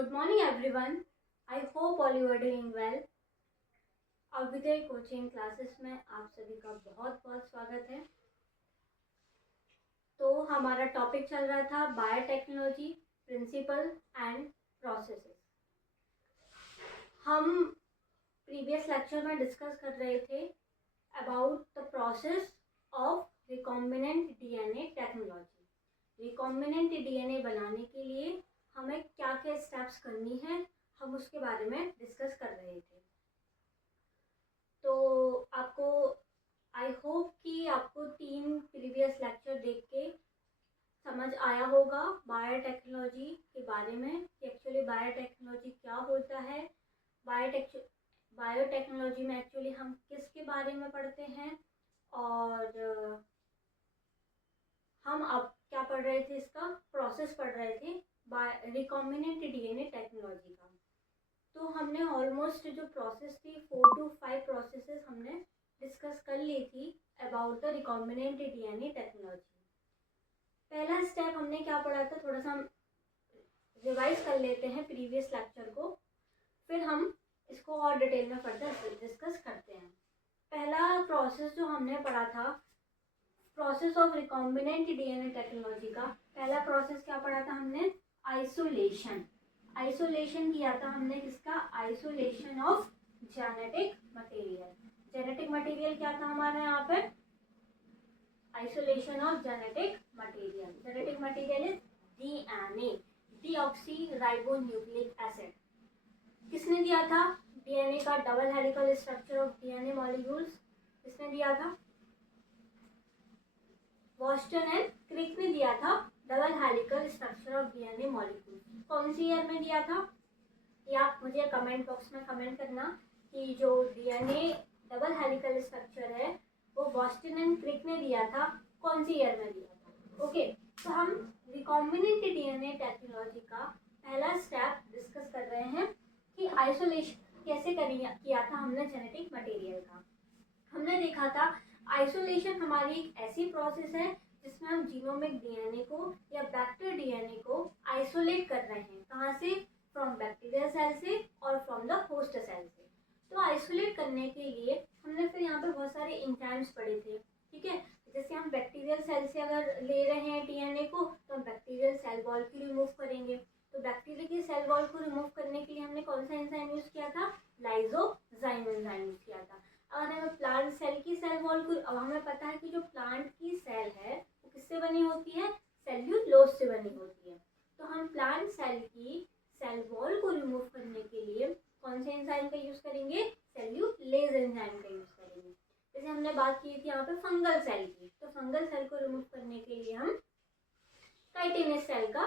Good morning everyone. I hope all you are doing well. Abhyudaya coaching classes में आप सभी का बहुत बहुत स्वागत है। तो हमारा टॉपिक चल रहा था बायोटेक्नोलॉजी प्रिंसिपल एंड प्रोसेसेस। हम प्रीवियस लेक्चर में डिस्कस कर रहे थे about the process of recombinant DNA technology. Recombinant DNA बनाने के लिए हमें क्या क्या स्टेप्स करनी है, हम उसके बारे में डिस्कस कर रहे थे। तो आपको आई होप कि आपको 3 प्रीवियस लेक्चर देख के समझ आया होगा बायोटेक्नोलॉजी के बारे में कि एक्चुअली बायोटेक्नोलॉजी क्या होता है। बायोटेक्नोलॉजी में एक्चुअली हम किसके बारे में पढ़ते हैं और हम अब क्या पढ़ रहे थे, इसका प्रोसेस पढ़ रहे थे रिकॉम्बिनेंट डीएनए टेक्नोलॉजी का। तो हमने ऑलमोस्ट जो प्रोसेस थी 4 to 5 प्रोसेसेस हमने डिस्कस कर ली थी about the recombinant DNA technology. पहला स्टेप हमने क्या पढ़ा था, थोड़ा सा हम रिवाइज कर लेते हैं प्रीवियस लेक्चर को, फिर हम इसको और डिटेल में फर्दर डिस्कस करते हैं। पहला प्रोसेस जो हमने पढ़ा था process of recombinant DNA technology का, पहला प्रोसेस क्या पढ़ा था हमने, आइसोलेशन। आइसोलेशन किया था हमने किसका, isolation of genetic material. Genetic material क्या था हमारा यहाँ पे, isolation of genetic material. Genetic material is DNA, deoxyribonucleic acid. किसने दिया था, डीएनए का double helical structure of DNA molecules किसने दिया था, बॉस्टन एंड क्रिक ने दिया था double helical structure of DNA molecule. कौन सी ईयर में दिया था, ये आप मुझे कमेंट बॉक्स में कमेंट करना कि जो डीएनए डबल हेलिकल स्ट्रक्चर है वो बॉस्टन एंड क्रिक ने दिया था, कौन सी ईयर में दिया था। ओके, तो हम रिकॉम्बिनेंट डीएनए टेक्नोलॉजी का पहला स्टेप डिस्कस कर रहे हैं कि आइसोलेशन कैसे किया था हमने जेनेटिक मटेरियल का। हमने देखा था आइसोलेशन हमारी एक ऐसी प्रोसेस है जिसमें हम जीनोमिक डीएनए को या बैक्टीरियल डीएनए को आइसोलेट कर रहे हैं। कहाँ से, फ्रॉम बैक्टीरियल सेल से और फ्रॉम द होस्ट सेल से। तो आइसोलेट करने के लिए हमने फिर यहाँ पे बहुत सारे एंजाइम्स पढ़े थे, ठीक है। जैसे हम बैक्टीरियल सेल से अगर ले रहे हैं डीएनए को तो हम बैक्टीरियल सेल वॉल को रिमूव करेंगे। तो बैक्टीरिया की सेल वॉल को रिमूव करने के लिए हमने कौन सा एंजाइम यूज किया था, लाइसोजाइम एंजाइम यूज किया था। अगर हमें प्लांट सेल की सेल वॉल को, अब हमें पता है कि जो प्लांट की सेल है वो किससे बनी होती है, सेल्यूलोज से बनी होती है। तो हम प्लांट सेल की सेल वॉल को रिमूव करने के लिए कौन से एंजाइम का यूज करेंगे, सेल्यूलेज एंजाइम का यूज करेंगे। जैसे हमने बात की थी यहाँ पे फंगल सेल की, तो फंगल सेल को रिमूव करने के लिए हम काइटिनेज सेल का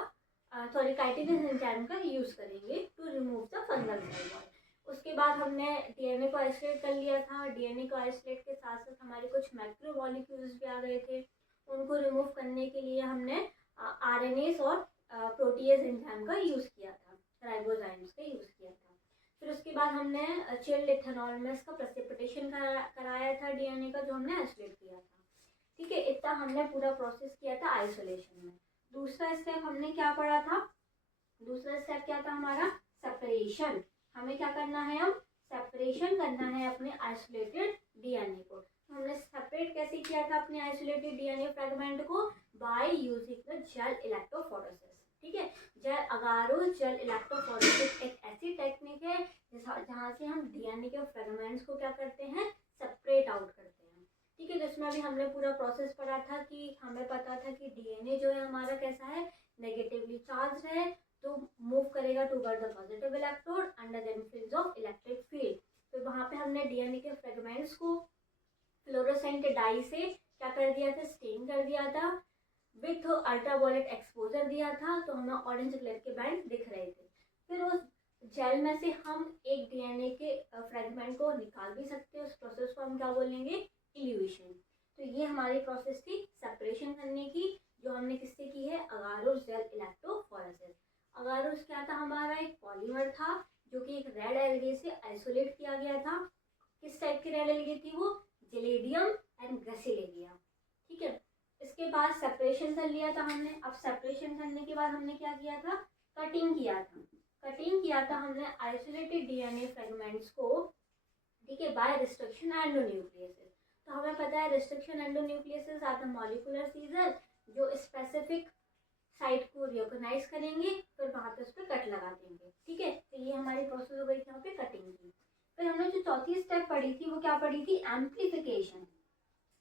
काइटिनेज एंजाइम का यूज करेंगे to remove the fungal cell wall. उसके बाद हमने डीएनए को आइसोलेट कर लिया था। डीएनए को आइसोलेट के साथ साथ हमारे कुछ मैक्रोमॉलिक्यूल्स भी आ गए थे, उनको रिमूव करने के लिए हमने आरएनएस और प्रोटीएज एंजाइम का यूज किया था, राइबोजाइम्स का यूज किया था। फिर उसके बाद हमने चिल्ड इथेनॉल में इसका प्रेसिपिटेशन कराया था डीएनए का, जो हमने आइसोलेट किया था, ठीक है। इतना हमने पूरा प्रोसेस किया था आइसोलेशन में। दूसरा स्टेप हमने क्या पढ़ा था, दूसरा स्टेप क्या था हमारा, सेपरेशन। हमें क्या करना है, हम सेपरेशन करना है अपने आइसोलेटेड डीएनए को। तो हमने सेपरेट कैसे किया था अपने आइसोलेटेड डीएनए फ्रेगमेंट को, bye using the gel electrophoresis, ठीक है। जेल अगारो जेल इलेक्ट्रोफोरेसिस एक ऐसी टेक्निक है जहाँ से हम डीएनए के फ्रेगमेंट्स को क्या करते हैं, सेपरेट आउट करते हैं, ठीक है। जिसमें अभी हमने पूरा प्रोसेस पढ़ा था कि हमें पता था कि डीएनए जो है हमारा कैसा है, नेगेटिवली चार्ज है, तो मूव करेगा toward the positive electrode under the influence of electric field. तो वहाँ पे हमने डीएनए के फ्रेगमेंट्स को फ्लोरोसेंट डाई से क्या कर दिया था, स्टेन कर दिया था, विथ अल्ट्रावायलेट एक्सपोजर दिया था, तो हमें ऑरेंज कलर के बैंड दिख रहे थे। फिर उस जेल में से हम एक डीएनए के फ्रेगमेंट को निकाल भी सकते हैं। उस प्रोसेस को हम क्या बोलेंगे, इल्यूशन। तो ये हमारी प्रोसेस थी सेपरेशन करने की, जो हमने किससे की है, अगारो जेल इलेक्ट्रोफोरेसिस। अगारोस क्या था हमारा, एक पॉलीमर था जो कि एक रेड एल्गे से आइसोलेट किया गया था। किस टाइप की रेड एल्गे थी वो, जेलेडियम एंड ग्रेसिलेरिया, ठीक है। इसके बाद सेपरेशन कर लिया था हमने। अब सेपरेशन करने के बाद हमने क्या किया था, कटिंग किया था। कटिंग किया था हमने आइसोलेटेड डीएनए फ्रेगमेंट्स को, ठीक है, बाय रिस्ट्रिक्शन एंडोन्यूक्लियसेस। तो हमें पता है restriction endonucleases are the molecular scissor जो स्पेसिफिक साइट को रिकॉग्नाइज करेंगे, फिर वहाँ पे उस पर कट लगा देंगे, ठीक है। तो ये हमारी प्रोसेस हो गई यहाँ पे कटिंग की। फिर हमने जो चौथी स्टेप पढ़ी थी वो क्या पढ़ी थी, amplification,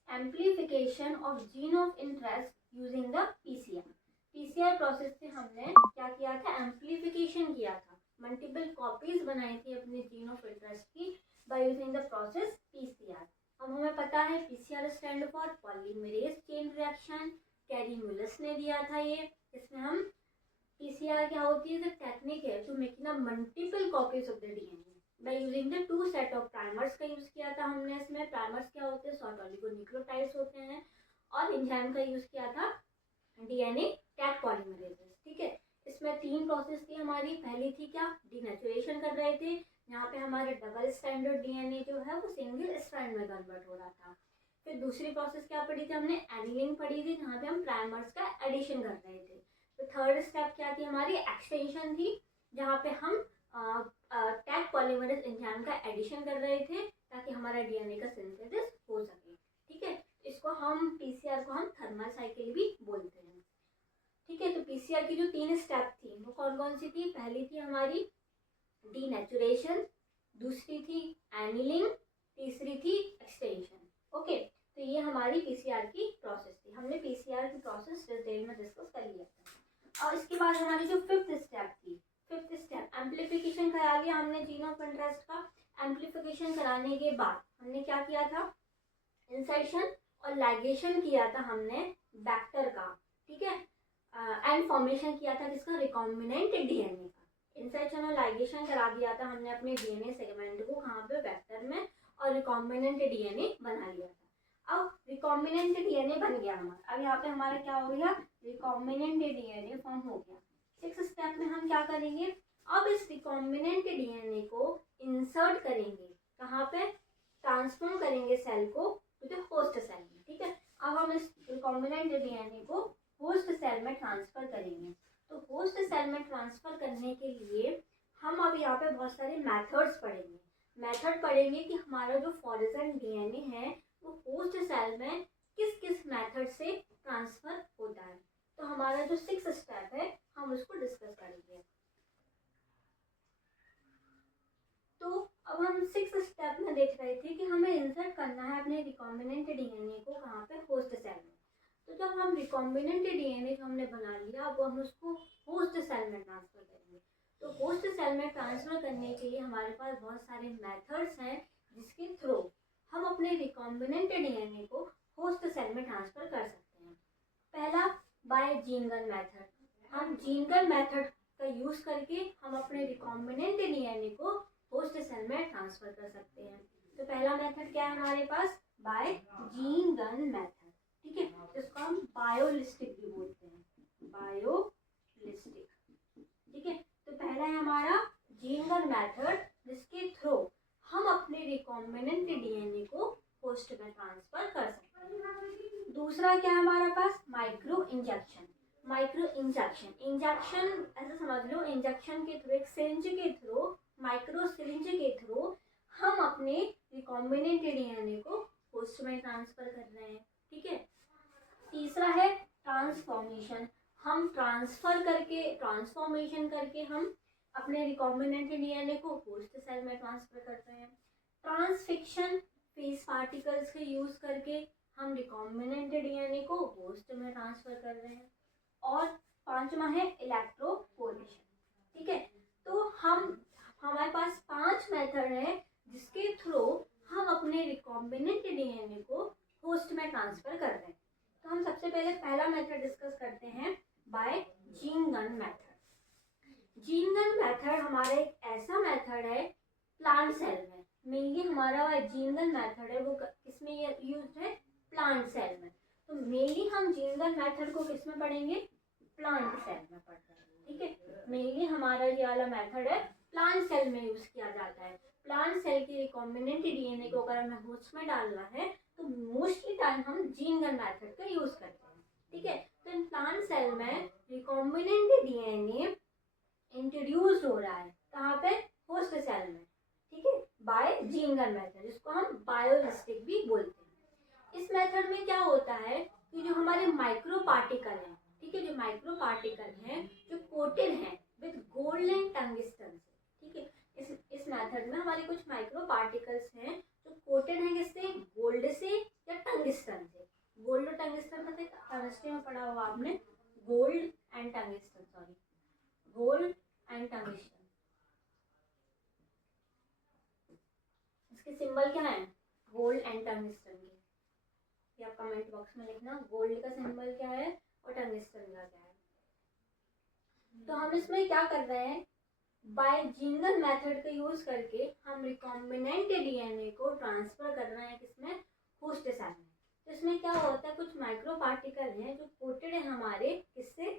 amplification of gene of interest using the PCR. PCR process से हमने क्या किया था, एम्प्लीफिकेशन किया था, मल्टीपल कॉपीज बनाई थी अपने जीन ऑफ इंटरेस्ट की by using the process PCR. अब हमें पता है PCR stand for polymerase chain reaction, Kary Mullis ने दिया था ये। इसमें हम पीसीआर क्या होती है, टेक्निक है to making a multiple copies of the DNA by using the 2 set of primers का यूज किया था हमने। इसमें प्राइमर्स क्या होते हैं, शॉर्ट ओलिगोन्यूक्लियोटाइड्स होते हैं, और एंजाइम का यूज किया था डीएनए टैग पॉलीमरेजेस, ठीक है। इसमें 3 प्रोसेस थी हमारी। पहली थी क्या, डीनेचुरेशन कर रहे थे, यहाँ पे हमारे डबल स्ट्रैंडेड डीएनए जो है वो सिंगल स्ट्रैंड में कन्वर्ट हो रहा था। फिर दूसरी प्रोसेस क्या पढ़ी थी हमने, एनिलिंग पढ़ी थी, जहाँ पे हम प्राइमर्स का एडिशन कर रहे थे। तो थर्ड स्टेप क्या थी हमारी, एक्सटेंशन थी, जहाँ पे हम टैग पॉलीमरेज एंजाइम का एडिशन कर रहे थे ताकि हमारा डीएनए का सिंथेसिस हो सके, ठीक है। इसको हम पीसीआर को हम थर्मल साइकिल भी बोलते हैं, ठीक है। तो पीसीआर की जो 3 स्टेप थी वो कौन कौन सी थी, पहली थी हमारी डीनेचुरेशन, दूसरी थी एनिलिंग, तीसरी थी एक्सटेंशन, ओके। तो ये हमारी पीसीआर की प्रोसेस थी। हमने पीसीआर की प्रोसेस डिटेल में डिस्कस कर लिया था। और इसके बाद हमारी जो 5th स्टेप थी, 5th स्टेप एम्प्लीफिकेशन करा लिया हमने जीन ऑफ इंटरेस्ट का। एम्प्लीफिकेशन कराने के बाद हमने क्या किया था, इंसर्शन और लाइगेशन किया था हमने वेक्टर का, ठीक है, एंड फॉर्मेशन किया था किसका, रिकॉम्बिनेंट डीएनए का। इंसर्शन और लाइगेशन करा दिया था हमने अपने डीएनए सेगमेंट को कहाँ पे, वेक्टर में, और रिकॉम्बिनेंट डीएनए बना लिया था। अब रिकॉम्बिनेंट डीएनए बन गया हमारा। अब यहाँ पे हमारा क्या हो गया, रिकॉम्बिनेंट डीएनए फॉर्म हो गया। 6th स्टेप में हम क्या करेंगे, अब इस रिकॉम्बिनेंट डीएनए को इंसर्ट करेंगे, कहाँ पे, ट्रांसफॉर्म करेंगे सेल को टू द होस्ट सेल में, ठीक है। अब हम इस रिकॉम्बिनेंट डीएनए को होस्ट सेल में ट्रांसफर करेंगे। तो होस्ट सेल में ट्रांसफर करने के लिए हम अब यहाँ पे बहुत सारे मेथड्स पढ़ेंगे। मेथड पढ़ेंगे कि हमारा जो फॉरेन डीएनए है वो होस्ट सेल में किस किस मेथड से ट्रांसफर होता है। तो हमारा जो 6th स्टेप है हम उसको डिस्कस करेंगे। तो अब हम 6th स्टेप में देख रहे थे कि हमें इंसर्ट करना है अपने रिकॉम्बिनेंट डीएनए को कहाँ पे, होस्ट सेल में। तो जब हम रिकॉम्बिनेंट डीएनए जो हमने बना लिया अब हम उसको होस्ट सेल में ट्रांसफर करेंगे। तो होस्ट सेल में ट्रांसफर करने के लिए हमारे पास बहुत सारे मेथड्स हैं जिसके थ्रू हम अपने रिकॉम्बिनेंट डीएनए को होस्ट सेल में ट्रांसफर कर सकते हैं। पहला, बाय जीन गन मेथड। हम जीन गन मेथड का यूज करके हम अपने रिकॉम्बिनेंट डीएनए को होस्ट सेल में ट्रांसफर कर सकते हैं। तो पहला मेथड क्या है हमारे पास, बाय जीन गन मेथड, ठीक है, जिसको हम बायोलिस्टिक भी बोलते हैं, बायोलिस्टिक, ठीक है। तो पहला है हमारा जीन गन मेथड जिसके थ्रू हम अपने रिकॉम्बिनेंट डीएनए को होस्ट में ट्रांसफर कर सकते हैं। दूसरा क्या है हमारे पास, micro injection. Micro injection, injection ऐसे समझ लो, इंजेक्शन के थ्रू, एक सिरिंज के थ्रू, माइक्रो सिरिंज के थ्रू हम अपने रिकॉम्बिनेंट डीएनए को होस्ट में ट्रांसफर कर रहे हैं, ठीक है। तीसरा है ट्रांसफॉर्मेशन। हम ट्रांसफॉर्मेशन करके हम अपने रिकॉम्बिनेंट डीएनए को होस्ट सेल में ट्रांसफर करते हैं। ट्रांसफिक्शन, फेस पार्टिकल्स के यूज करके हम रिकॉम्बिनेंट डीएनए को होस्ट में ट्रांसफर कर रहे हैं। और 5वां है इलेक्ट्रोपोरेशन, ठीक है। तो हमारे पास 5 मेथड है जिसके थ्रू हम अपने रिकॉम्बिनेंट डीएनए को होस्ट में ट्रांसफर कर रहे हैं। तो हम सबसे पहले पहला मेथड डिस्कस करते हैं, by gene gun method. Gene gun method हमारा एक ऐसा मेथड है प्लांट सेल में, मेनली हमारा जीन गन मेथड है वो किसमें यूज है, प्लांट सेल में। तो मेनली हम जीन गन मेथड को किसमें पढ़ेंगे, प्लांट सेल में पढ़ते हैं, ठीक है। मेनली हमारा ये वाला मेथड है प्लांट सेल में यूज किया जाता है। प्लांट सेल के रिकॉम्बिनेंट डीएनए को अगर हमें होस्ट में डालना है तो मोस्टली टाइम हम जीन गन मेथड का यूज करते हैं, ठीक है। तो इन प्लांट सेल में रिकॉम्बिनेंट डीएनए इंट्रोड्यूस हो रहा है कहाँ पे, होस्ट सेल में, ठीक है, बाय जीनगर मेथड, जिसको हम बायोलिस्टिक भी बोलते हैं। इस मेथड में क्या होता है कि जो हमारे माइक्रो पार्टिकल हैं, ठीक है, जो माइक्रो पार्टिकल हैं जो कोटेड हैं विद गोल्ड एंड टंगस्टन से, ठीक है, इस मेथड में हमारे कुछ माइक्रो पार्टिकल्स हैं जो कोटेड हैं किससे, गोल्ड से या टंगस्टन से। गोल्ड और टंगस्टन मतलब केमिस्ट्री में पढ़ा होगा आपने, gold and tungsten, sorry, gold and tungsten, इसके सिंबल क्या है, गोल्ड एंड टंगस्टन के, या कमेंट बॉक्स में लिखना गोल्ड का सिंबल क्या है और टंगस्टन का क्या है। तो हम इसमें क्या कर रहे हैं, बाय जीनगर मेथड का यूज करके हम रिकॉम्बिनेंट डीएनए को ट्रांसफर कर रहे हैं किसमें, होस्ट सेल में। तो इसमें क्या होता है, कुछ माइक्रो पार्टिकल हैं जो कोटेड है हमारे किससे,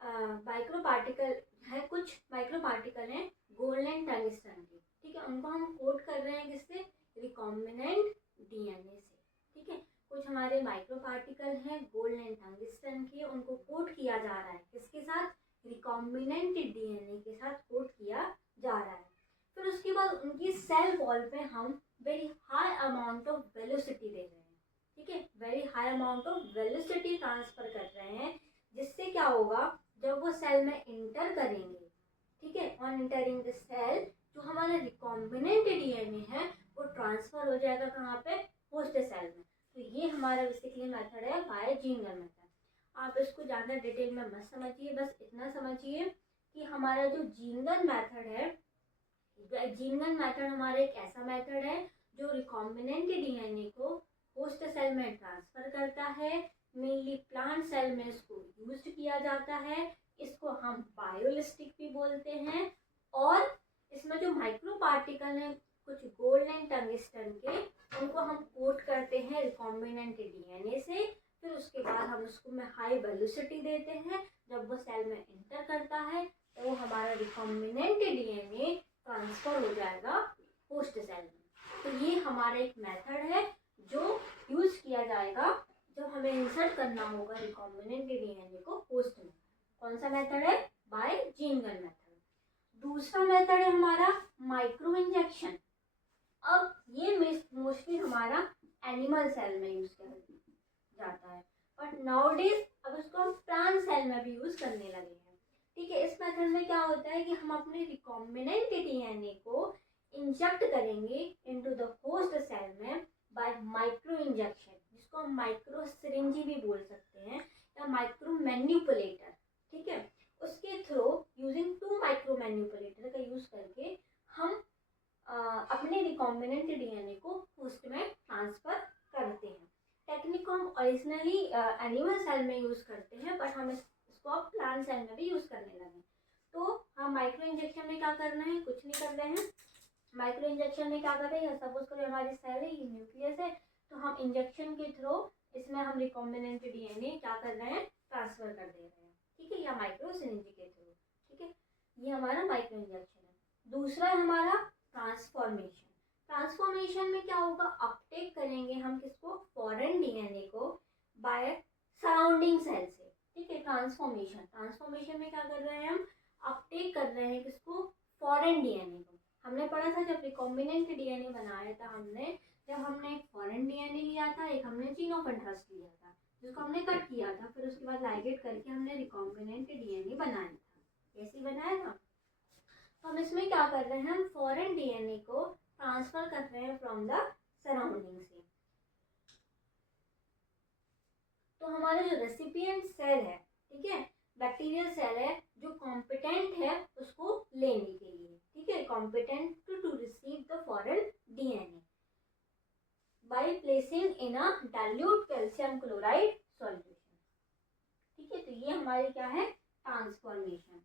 माइक्रो पार्टिकल है, कुछ माइक्रो पार्टिकल हैं गोल्ड एंड टंगस्टन के, ठीक है, उनको हम कोट कर रहे हैं किससे, रिकॉम्बिनेंट डीएनए से, ठीक है। कुछ हमारे माइक्रो पार्टिकल हैं गोल्ड एंड टंगस्टन के, उनको कोट किया जा रहा है किसके साथ, रिकॉम्बिनेंट डीएनए के साथ कोट किया जा रहा है। फिर उसके बाद उनकी सेल वॉल पे हम very high amount of velocity दे रहे हैं, ठीक है, very high amount of velocity transfer कर रहे हैं, जिससे क्या होगा, जब वो सेल में इंटर करेंगे, ठीक है, ऑन एंटरिंग द सेल, जो हमारा रिकॉम्बिनेंट डीएनए है वो ट्रांसफर हो जाएगा कहाँ पे, होस्ट सेल में। तो ये हमारा बेसिकली मेथड है बाय जीनगर मेथड। आप इसको ज़्यादा डिटेल में मत समझिए, बस इतना समझिए कि हमारा जो जीनगर मेथड है, जीनगर मेथड हमारा एक ऐसा मेथड है जो रिकॉम्बिनेंट डीएनए को होस्ट सेल में ट्रांसफर करता है। मेनली प्लांट सेल में इसको यूज किया जाता है, इसको हम बायोलिस्टिक भी बोलते हैं। और इसमें जो माइक्रो पार्टिकल हैं कुछ गोल्ड एंड टंगस्टन के, उनको हम कोट करते हैं रिकॉम्बिनेंट डीएनए से। फिर उसके बाद हम उसको में हाई वेलोसिटी देते हैं, जब वो सेल में इंटर करता है तो वो हमारा रिकॉम्बिनेंट डीएनए ट्रांसफर हो जाएगा होस्ट सेल में। तो ये हमारा एक मेथड है जो यूज किया जाएगा जब हमें इंसर्ट करना होगा रिकॉम्बिनेंट डीएनए को होस्ट में। कौन सा मेथड है, बाय जीनगर मेथड। दूसरा मेथड है हमारा माइक्रो इंजेक्शन। अब ये मोस्टली हमारा एनिमल सेल में यूज किया जाता है, बट नाउडेज अब इसको हम प्लांट सेल में भी यूज करने लगे हैं, ठीक है। इस मेथड में क्या होता है कि हम अपने रिकॉम्बिनेंट डीएनए को इंजेक्ट करेंगे इनटू द होस्ट सेल में बाय माइक्रो इंजेक्शन, जिसको हम माइक्रो सिरिंज भी बोल सकते हैं या माइक्रो मैन्युपुलेटर, ठीक है। उसके थ्रू यूजिंग 2 माइक्रो मैन्युपुलेटर का यूज करके हम अपने रिकॉम्बिनेंट डीएनए को होस्ट में ट्रांसफर करते हैं। टेक्निक को हम ओरिजिनली एनिमल सेल में यूज करते हैं, बट हम इसको अब प्लांट सेल में भी यूज करने लगे। तो हम माइक्रो इंजेक्शन में क्या करना है, कुछ नहीं कर रहे हैं। माइक्रो इंजेक्शन में क्या कर रहे हैं, सपोज करो हमारी सेल है, ये न्यूक्लियस है, तो हम इंजेक्शन के थ्रू इसमें हम रिकॉम्बिनेंट डीएनए क्या कर रहे हैं, ट्रांसफर कर दे रहे हैं, ठीक है, या माइक्रो सिरिंज के थ्रू, ठीक है। ये हमारा माइक्रो इंजेक्शन है। दूसरा है हमारा ट्रांसफॉर्मेशन। ट्रांसफॉर्मेशन में क्या होगा, अपटेक करेंगे हम किसको, फॉरेन डीएनए को बाय सराउंडिंग सेल से, ठीक है। ट्रांसफॉर्मेशन में क्या कर रहे हैं, हम अपटेक कर रहे हैं किसको, फॉरेन डीएनए को। हमने पढ़ा था जब रिकॉम्बिनेंट डीएनए बनाया था हमने, जब हमने एक फॉरेन डीएनए लिया था, एक हमने चेन ऑफ इंटरेस्ट लिया था, जिसको हमने कट किया था, फिर उसके बाद लाइगेट करके हमने रिकॉम्बिनेंट डीएनए बनाया था। कैसे बनाया था, तो हम इसमें क्या कर रहे हैं, हम फॉरेन डीएनए को ट्रांसफर कर रहे हैं फ्रॉम द सराउंडिंग से। तो हमारा जो रेसिपिएंट सेल है, ठीक है, बैक्टीरियल सेल है, जो कॉम्पिटेंट है उसको लेने के लिए, ठीक है, competent to receive the foreign DNA by placing in a dilute calcium chloride solution, ठीक है। तो ये हमारे क्या है, ट्रांसफॉर्मेशन।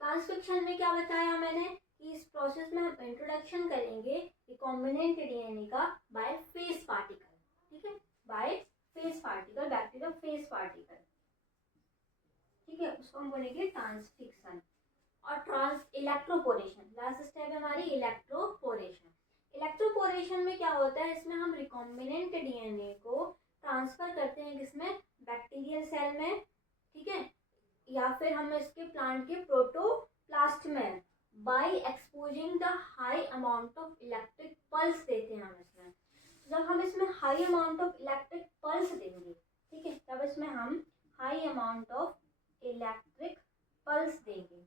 ट्रांसक्रिप्शन में क्या बताया मैंने कि इस प्रोसेस में हम इंट्रोडक्शन करेंगे रिकॉम्बिनेंट डीएनए का बाय फेस पार्टिकल, ठीक है, by face particle, bacteria face particle, ठीक है, उसको हम बोलेंगे ट्रांसक्रिप्शन। और इलेक्ट्रोपोरेशन, लास्ट स्टेप है हमारी इलेक्ट्रोपोरेशन। इलेक्ट्रोपोरेशन में क्या होता है, इसमें हम रिकॉम्बिनेंट डीएनए को ट्रांसफर करते हैं किसमें, बैक्टीरियल सेल में, ठीक है, या फिर हम इसके प्लांट के प्रोटोप्लास्ट लास्ट में by exposing the high amount of electric pulse देते हैं हम इसमें। जब हम इसमें high amount of electric pulse देंगे, ठीक है, तब इसमें हम high amount of electric pulse देंगे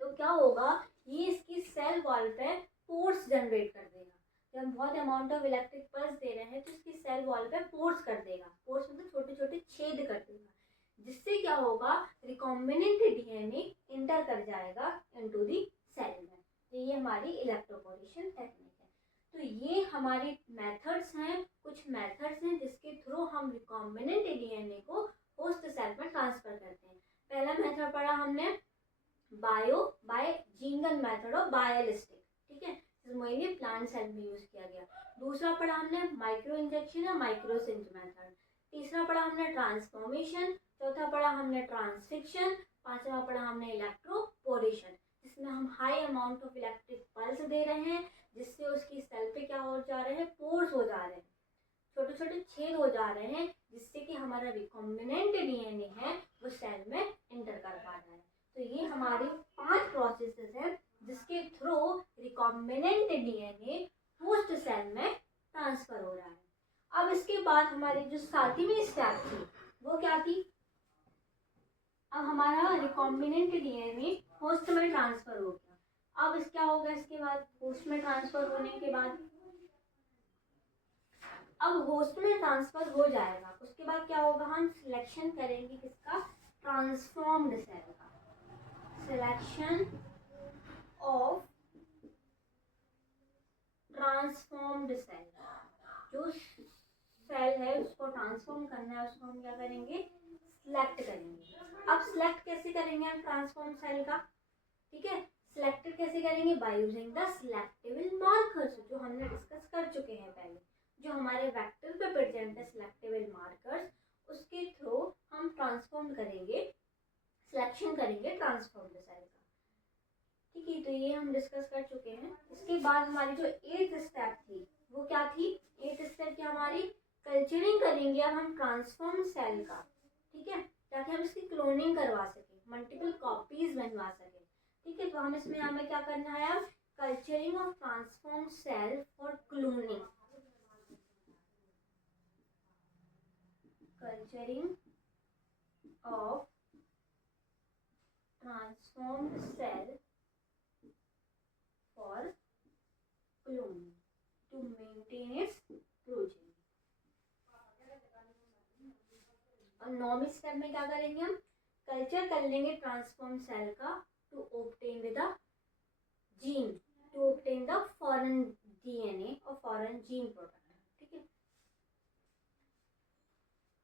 तो क्या होगा, ये इसकी सेल वॉल पे फोर्स जनरेट कर देगा। जब हम बहुत अमाउंट ऑफ इलेक्ट्रिक पल्स दे रहे हैं तो इसकी सेल वॉल पे फोर्स कर देगा, फोर्स मतलब छोटे छोटे छेद कर देगा, जिससे क्या होगा, रिकॉम्बिनेंट डीएनए इंटर कर जाएगा इनटू दी सेल में। तो ये हमारी इलेक्ट्रोपोरेशन टेक्निक है। तो ये हमारे मेथड्स हैं, कुछ मेथड्स हैं जिसके थ्रू हम रिकॉम्बिनेंट डीएनए को होस्ट सेल में ट्रांसफर करते हैं। पहला मेथड पढ़ा हमने बाय जीनगन मेथड और बायोलिस्टिक, ठीक है, मेनली प्लांट सेल में यूज किया गया। दूसरा पढ़ा हमने माइक्रो इंजेक्शन या माइक्रोसिंच मेथड। तीसरा पढ़ा हमने ट्रांसफॉर्मेशन। चौथा पढ़ा हमने ट्रांसफिक्शन। पांचवा पढ़ा हमने इलेक्ट्रोपोरेशन, जिसमें हम high amount of electric pulse दे रहे हैं, जिससे उसकी सेल पे क्या हो जा रहे हैं, पोर्स हो जा रहे हैं, छोटे छोटे छेद हो जा रहे हैं, जिससे कि हमारा रिकॉम्बिनेंट डीएनए है वो सेल में इंटर कर पा रहा है। तो ये हमारी 5 प्रोसेसेस हैं जिसके through recombinant DNA host cell में ट्रांसफर हो रहा है। अब इसके बाद हमारी जो 7वीं स्टेप थी वो क्या थी, अब हमारा रिकॉम्बिनेंट डीएनए होस्ट में ट्रांसफर हो गया। अब इस क्या होगा, इसके बाद होस्ट में ट्रांसफर होने के बाद, अब होस्ट में ट्रांसफर हो जाएगा, उसके बाद क्या होगा, हम सिलेक्शन करेंगे किसका, ट्रांसफॉर्म्ड सेल का। सिलेक्शन ऑफ ट्रांसफॉर्म्ड सेल, जो सेल है उसको ट्रांसफॉर्म करना है उसको हम क्या करेंगे, सिलेक्ट करेंगे। अब सिलेक्ट कैसे करेंगे हम ट्रांसफॉर्म सेल का, ठीक है, सिलेक्टेड कैसे करेंगे, bye using the selectable markers, जो हमने डिस्कस कर चुके हैं पहले, जो हमारे वेक्टर पे प्रेजेंट है सिलेक्टेबल मार्कर्स, उसके थ्रू हम ट्रांसफॉर्म करेंगे, सिलेक्शन करेंगे ट्रांसफॉर्म सेल का, ठीक है। तो ये हम डिस्कस कर चुके हैं। इसके बाद हमारी जो 8th स्टेप थी वो क्या थी, 8th स्टेप की हमारी कल्चरिंग करेंगे अब हम ट्रांसफॉर्म सेल का, ठीक है, ताकि हम इसकी क्लोनिंग करवा सकें, मल्टीपल कॉपीज बनवा सकें, ठीक है। तो हम इसमें हमें क्या करना है, अब culturing of transform cell for cloning, culturing of transformed cell for cloning to maintain its progeny। और 9वीं स्टेप में क्या करेंगे, हम कल्चर कर लेंगे ट्रांसफॉर्म सेल का to obtain the gene, to obtain the foreign DNA और फॉरेन जीन प्रोडक्ट, ठीक है।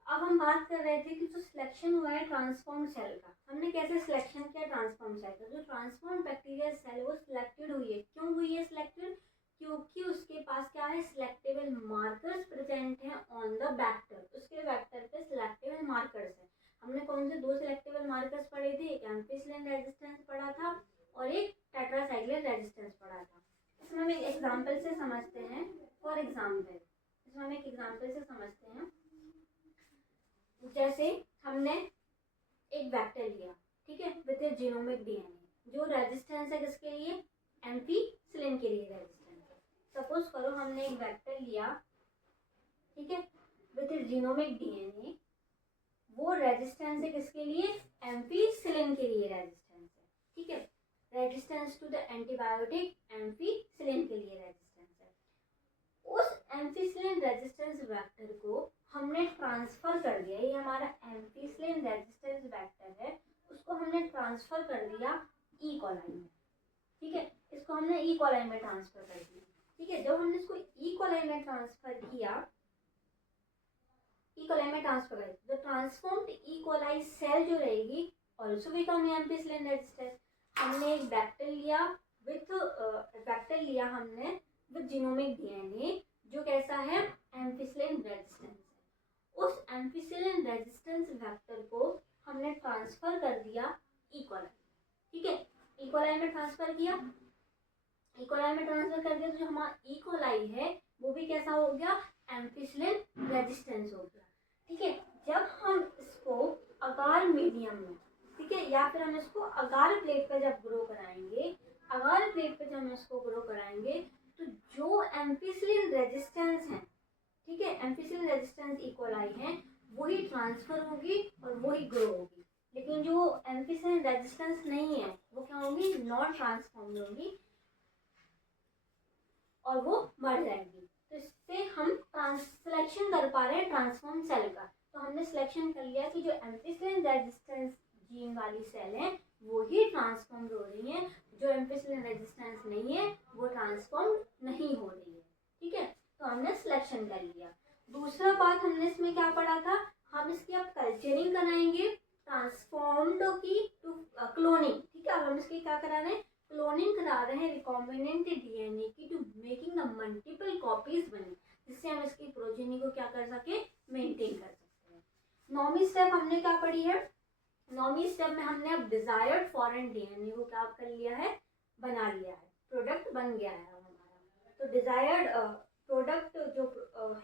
अब हम बात कर रहे थे कि जो सिलेक्शन हुआ है ट्रांसफॉर्म सेल का, हमने कैसे सिलेक्शन किया ट्रांसफॉर्म सेल का। जो ट्रांसफॉर्म बैक्टीरिया सेल वो सिलेक्टेड हुई है, क्यों हुई है सिलेक्टेड, क्योंकि उसके पास क्या है, सिलेक्टेबल मार्कर्स प्रेजेंट हैं ऑन द वेक्टर, उसके वेक्टर पे सिलेक्टेबल मार्कर्स हैं। हमने कौन से 2 सिलेक्टेबल मार्कर्स पढ़े थे, एक एम्फिसिलिन रेजिस्टेंस पढ़ा था और एक टेट्रासाइक्लिन रेजिस्टेंस पढ़ा था। इसमें हम एक एग्जाम्पल से समझते हैं। फॉर एग्जाम्पल इसमें हम एक एग्जाम्पल से समझते हैं, जैसे हमने एक वेक्टर लिया, ठीक है, विद ए जीनोमिक डीएनए, जो रेजिस्टेंस है किसके लिए, एम्फिसिलिन के लिए रेजिस्टेंस है। सपोज करो हमने एक वेक्टर लिया, ठीक है, विद ए जीनोमिक डीएनए, वो रेजिस्टेंस है किसके लिए, एम्फिसिलिन के लिए रेजिस्टेंस है, ठीक है, resistance to the antibiotic ampicillin के लिए रेजिस्टेंस है। उस एम्फिसिलिन रेजिस्टेंस वेक्टर को हमने ट्रांसफर कर दिया, ये हमारा एम्फिसिलिन रेजिस्टेंस वेक्टर है, उसको हमने ट्रांसफर कर दिया ई कोलाई में, ठीक है, इसको हमने ई कोलाई में ट्रांसफर कर दिया, ठीक है। जब हमने इसको ई कोलाई में ट्रांसफर किया, ई कोलाई में ट्रांसफर कर दिया, तो ट्रांसफॉर्म्ड ई कोलाई सेल जो रहेगी ऑल्सो बिकम एम्फिसिलिन रेजिस्टेंस। हमने एक वेक्टर लिया हमने विद जीनोमिक डीएनए, जो कैसा है, एम्फिसिलिन रेजिस्टेंस। उस एम्फिसिलिन रेजिस्टेंस वेक्टर को हमने ट्रांसफर कर दिया ई कोलाई, ठीक है, ई कोलाई में ट्रांसफर किया, ई कोलाई में ट्रांसफर कर दिया, तो जो हमारा ई कोलाई है वो भी कैसा हो गया, एम्फिसिलिन रेजिस्टेंस हो गया, ठीक है। जब हम इसको अगार मीडियम में ठीक है, या फिर हम इसको अगार प्लेट पर जब ग्रो कराएंगे, अगार प्लेट पर जब हम इसको ग्रो कराएंगे तो जो एम्फिसिलिन रेजिस्टेंस है, ठीक है, एम्फिसिलिन रेजिस्टेंस इक्वलाई है, वही ट्रांसफर होगी और वही ग्रो होगी। लेकिन जो एम्फिसिलिन रेजिस्टेंस नहीं है वो क्या होगी, नॉन ट्रांसफॉर्म होगी और वो मर जाएगी। तो इससे हम सिलेक्शन कर पा रहे हैं ट्रांसफॉर्म सेल का। तो हमने सिलेक्शन कर लिया कि जो एम्फिसिलिन रेजिस्टेंस जीन वाली सेल है वो ही ट्रांसफॉर्म हो रही है, जो एम्फिसिलिन रेजिस्टेंस नहीं है वो ट्रांसफॉर्म नहीं हो रही है। ठीक है, तो हमने सिलेक्शन कर लिया। दूसरा पार्ट हमने इसमें क्या पढ़ा था, हम इसकी अब कल्चरिंग कराएंगे ट्रांसफॉर्म्ड की टू क्लोनिंग। ठीक है, अब हम इसकी क्या करा रहे हैं, क्लोनिंग करा रहे हैं रिकॉम्बिनेंट डीएनए की to making the multiple copies बने, जिससे हम इसकी प्रोजेनी को क्या कर सके, मेंटेन कर सकते हैं। नौवीं स्टेप हमने क्या पढ़ी है, नौवीं स्टेप में हमने अब डिजायर्ड फॉरेन डीएनए को क्या कर लिया है, बना लिया है, प्रोडक्ट बन गया है हमारा। तो डिजायर्ड प्रोडक्ट जो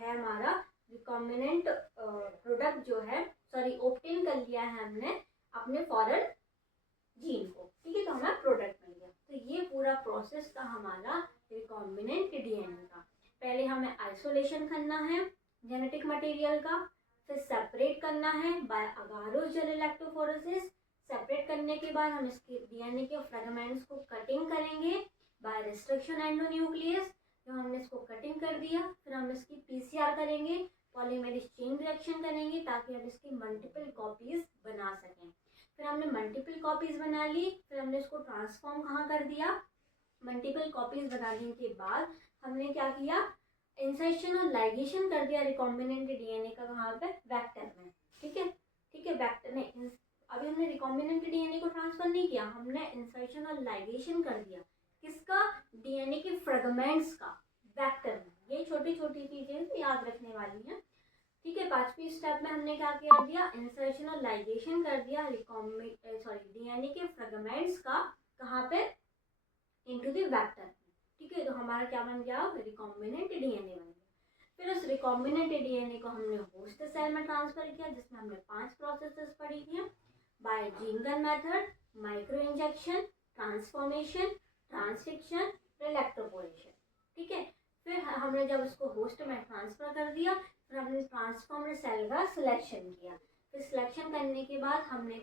है हमारा रिकॉम्बिनेंट प्रोडक्ट जो है, सॉरी ऑब्टेन कर लिया है हमने अपने फॉरेन जीन को। ठीक है, तो हमारा प्रोडक्ट बन गया। तो ये पूरा प्रोसेस था हमारा रिकॉम्बिनेंट डीएनए का। पहले हमें आइसोलेशन करना है जेनेटिक मटेरियल का, फिर सेपरेट करना है बाय अगारोजेल इलेक्ट्रोफोरेसिस। सेपरेट करने के बाद हम इसके डीएनए के फ्रेगमेंट्स को कटिंग करेंगे बाय रिस्ट्रिक्शन एंडोन्यूक्लियस। जो हमने इसको कटिंग कर दिया, फिर हम इसकी पीसीआर करेंगे, पॉलीमेरेज चेन रिएक्शन करेंगे ताकि हम इसकी मल्टीपल कॉपीज बना सकें। फिर हमने मल्टीपल कॉपीज बना ली, फिर हमने इसको ट्रांसफॉर्म कहाँ कर दिया, मल्टीपल कॉपीज बनाने के बाद हमने क्या किया, इंसर्शन और लाइगेशन कर दिया रिकॉम्बिनेंट डीएनए का, कहाँ पे, वेक्टर में। ठीक है, ठीक है, वेक्टर में अभी हमने रिकॉम्बिनेंट डीएनए को ट्रांसफर नहीं किया, हमने इंसर्शन और लाइगेशन कर दिया किसका, डीएनए के फ्रेगमेंट्स का वेक्टर में। ये छोटी छोटी चीजें याद रखने वाली हैं। ठीक है, पांचवी स्टेप में हमने क्या किया दिया, इंसर्शन और लाइगेशन कर दिया डीएनए के फ्रेगमेंट्स का, कहाँ पे, इनटू द वेक्टर। ठीक है, तो हमारा क्या बन गया, रिकॉम्बिनेंट डीएनए बन गया। फिर उस रिकॉम्बिनेंट डीएनए को हमने होस्ट सेल में ट्रांसफर किया, जिसमें हमने 5 प्रोसेसेस पढ़ी थी, by gene gun method, micro injection, transformation, transcription, electroporation. ठीक है, फिर हमने जब उसको होस्ट में ट्रांसफर कर दिया, फिर हमने ट्रांसफॉर्म्ड सेल का सिलेक्शन किया। फिर सिलेक्शन करने के बाद हमने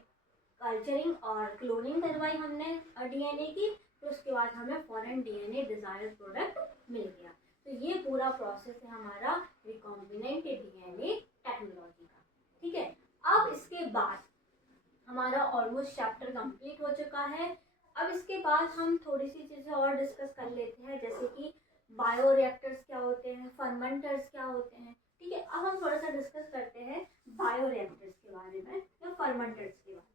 कल्चरिंग और क्लोनिंग करवाई हमने डीएनए की, तो उसके बाद हमें फॉरेन डीएनए डिजायर्ड प्रोडक्ट मिल गया। तो ये पूरा प्रोसेस है हमारा रिकॉम्बिनेंट डीएनए टेक्नोलॉजी का। ठीक है, अब इसके बाद हमारा ऑलमोस्ट चैप्टर कंप्लीट हो चुका है। अब इसके बाद हम थोड़ी सी चीज़ें और डिस्कस कर लेते हैं, जैसे कि बायोरिएक्टर्स क्या होते हैं, फर्मेंटर्स क्या होते हैं। ठीक है, अब हम थोड़ा सा डिस्कस करते हैं बायोरिएक्टर्स के बारे में या फर्मेंटर्स के बारे में।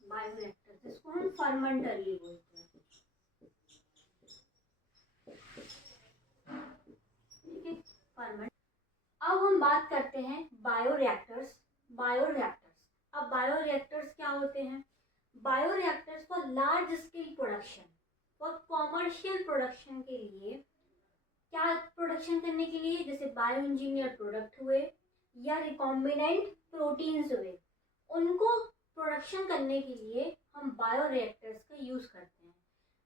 बायोरिएक्टर जिसको हम फर्मेंटर भी बोलते हैं। ठीक है, फर्मेंट। अब हम बात करते हैं बायोरिएक्टर्स। अब बायोरिएक्टर्स क्या होते हैं, bioreactors for large scale production, for commercial production के लिए, क्या प्रोडक्शन करने के लिए, जैसे बायो इंजीनियर प्रोडक्ट हुए या रिकॉम्बिनेंट प्रोटीन्स हुए, उनको प्रोडक्शन करने के लिए हम बायोरिएक्टर्स का यूज करते हैं।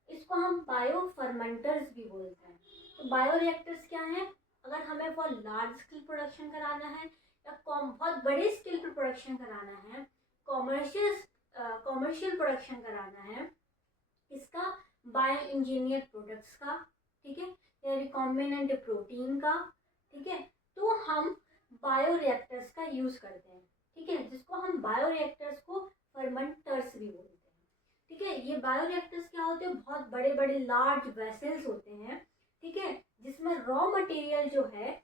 इसको हम बायो फर्मेंटर्स भी बोलते हैं। तो बायोरिएक्टर्स क्या है, अगर हमें फॉर लार्ज स्केल प्रोडक्शन कराना है या बहुत बड़े स्केल पर प्रोडक्शन कराना है, कॉमर्शियल प्रोडक्शन कराना है इसका, बायो इंजीनियर प्रोडक्ट्स का, ठीक है, या रिकॉम्बिनेंट प्रोटीन का, ठीक है, तो हम बायोरिएक्टर्स का यूज करते हैं। ठीक है, जिसको हम बायोरिएक्टर्स को फर्मेंटर्स भी बोलते हैं। ठीक है, ये बायोरिएक्टर्स क्या होते हैं, बहुत बड़े बड़े लार्ज वेसल्स होते हैं। ठीक है, जिसमें रॉ मटेरियल जो है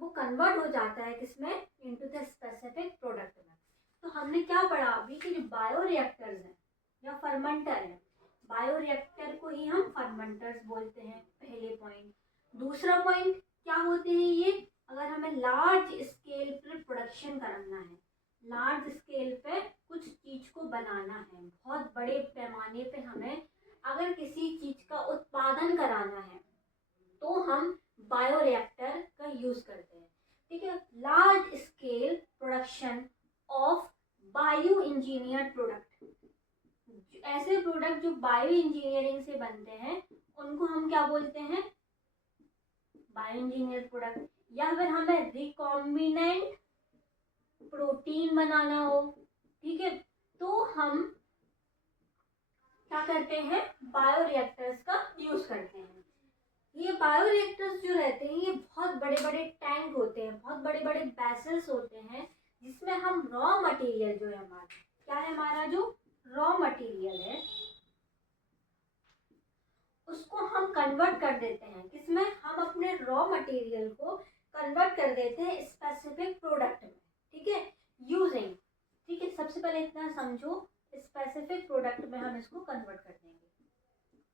वो कन्वर्ट हो जाता है किसमें, इनटू द स्पेसिफिक प्रोडक्ट में। तो हमने क्या पढ़ा अभी कि जो बायोरिएक्टर्स हैं या फर्मेंटर है, बायोरिएक्टर को ही हम फर्मेंटर्स बोलते हैं, पहले पॉइंट। दूसरा पॉइंट क्या होते हैं ये, अगर हमें लार्ज स्केल पर प्रोडक्शन कराना है, लार्ज स्केल पे कुछ चीज को बनाना है, बहुत बड़े पैमाने पे हमें अगर किसी चीज का उत्पादन कराना है तो हम बायोरिएक्टर का यूज करते हैं। ठीक है, large scale production of bio engineered product, ऐसे प्रोडक्ट जो बायो इंजीनियरिंग से बनते हैं उनको हम क्या बोलते हैं, बायो इंजीनियर्ड प्रोडक्ट। या फिर हमें रिकॉम्बिनेंट प्रोटीन बनाना हो, ठीक है, तो हम क्या करते हैं, बायोरिएक्टर्स का यूज करते हैं। ये बायोरिएक्टर्स जो रहते हैं ये बहुत बड़े बड़े टैंक होते हैं, बहुत बड़े बड़े वेसल्स होते हैं, जिसमें हम रॉ मटेरियल जो है हमारा, क्या है, हमारा जो रॉ मटेरियल है उसको हम कन्वर्ट कर देते हैं। किसमें, हम अपने रॉ मटेरियल को कन्वर्ट कर देते हैं स्पेसिफिक प्रोडक्ट में। ठीक है, यूजिंग, ठीक है, सबसे पहले इतना समझो, स्पेसिफिक प्रोडक्ट में हम इसको कन्वर्ट कर देंगे।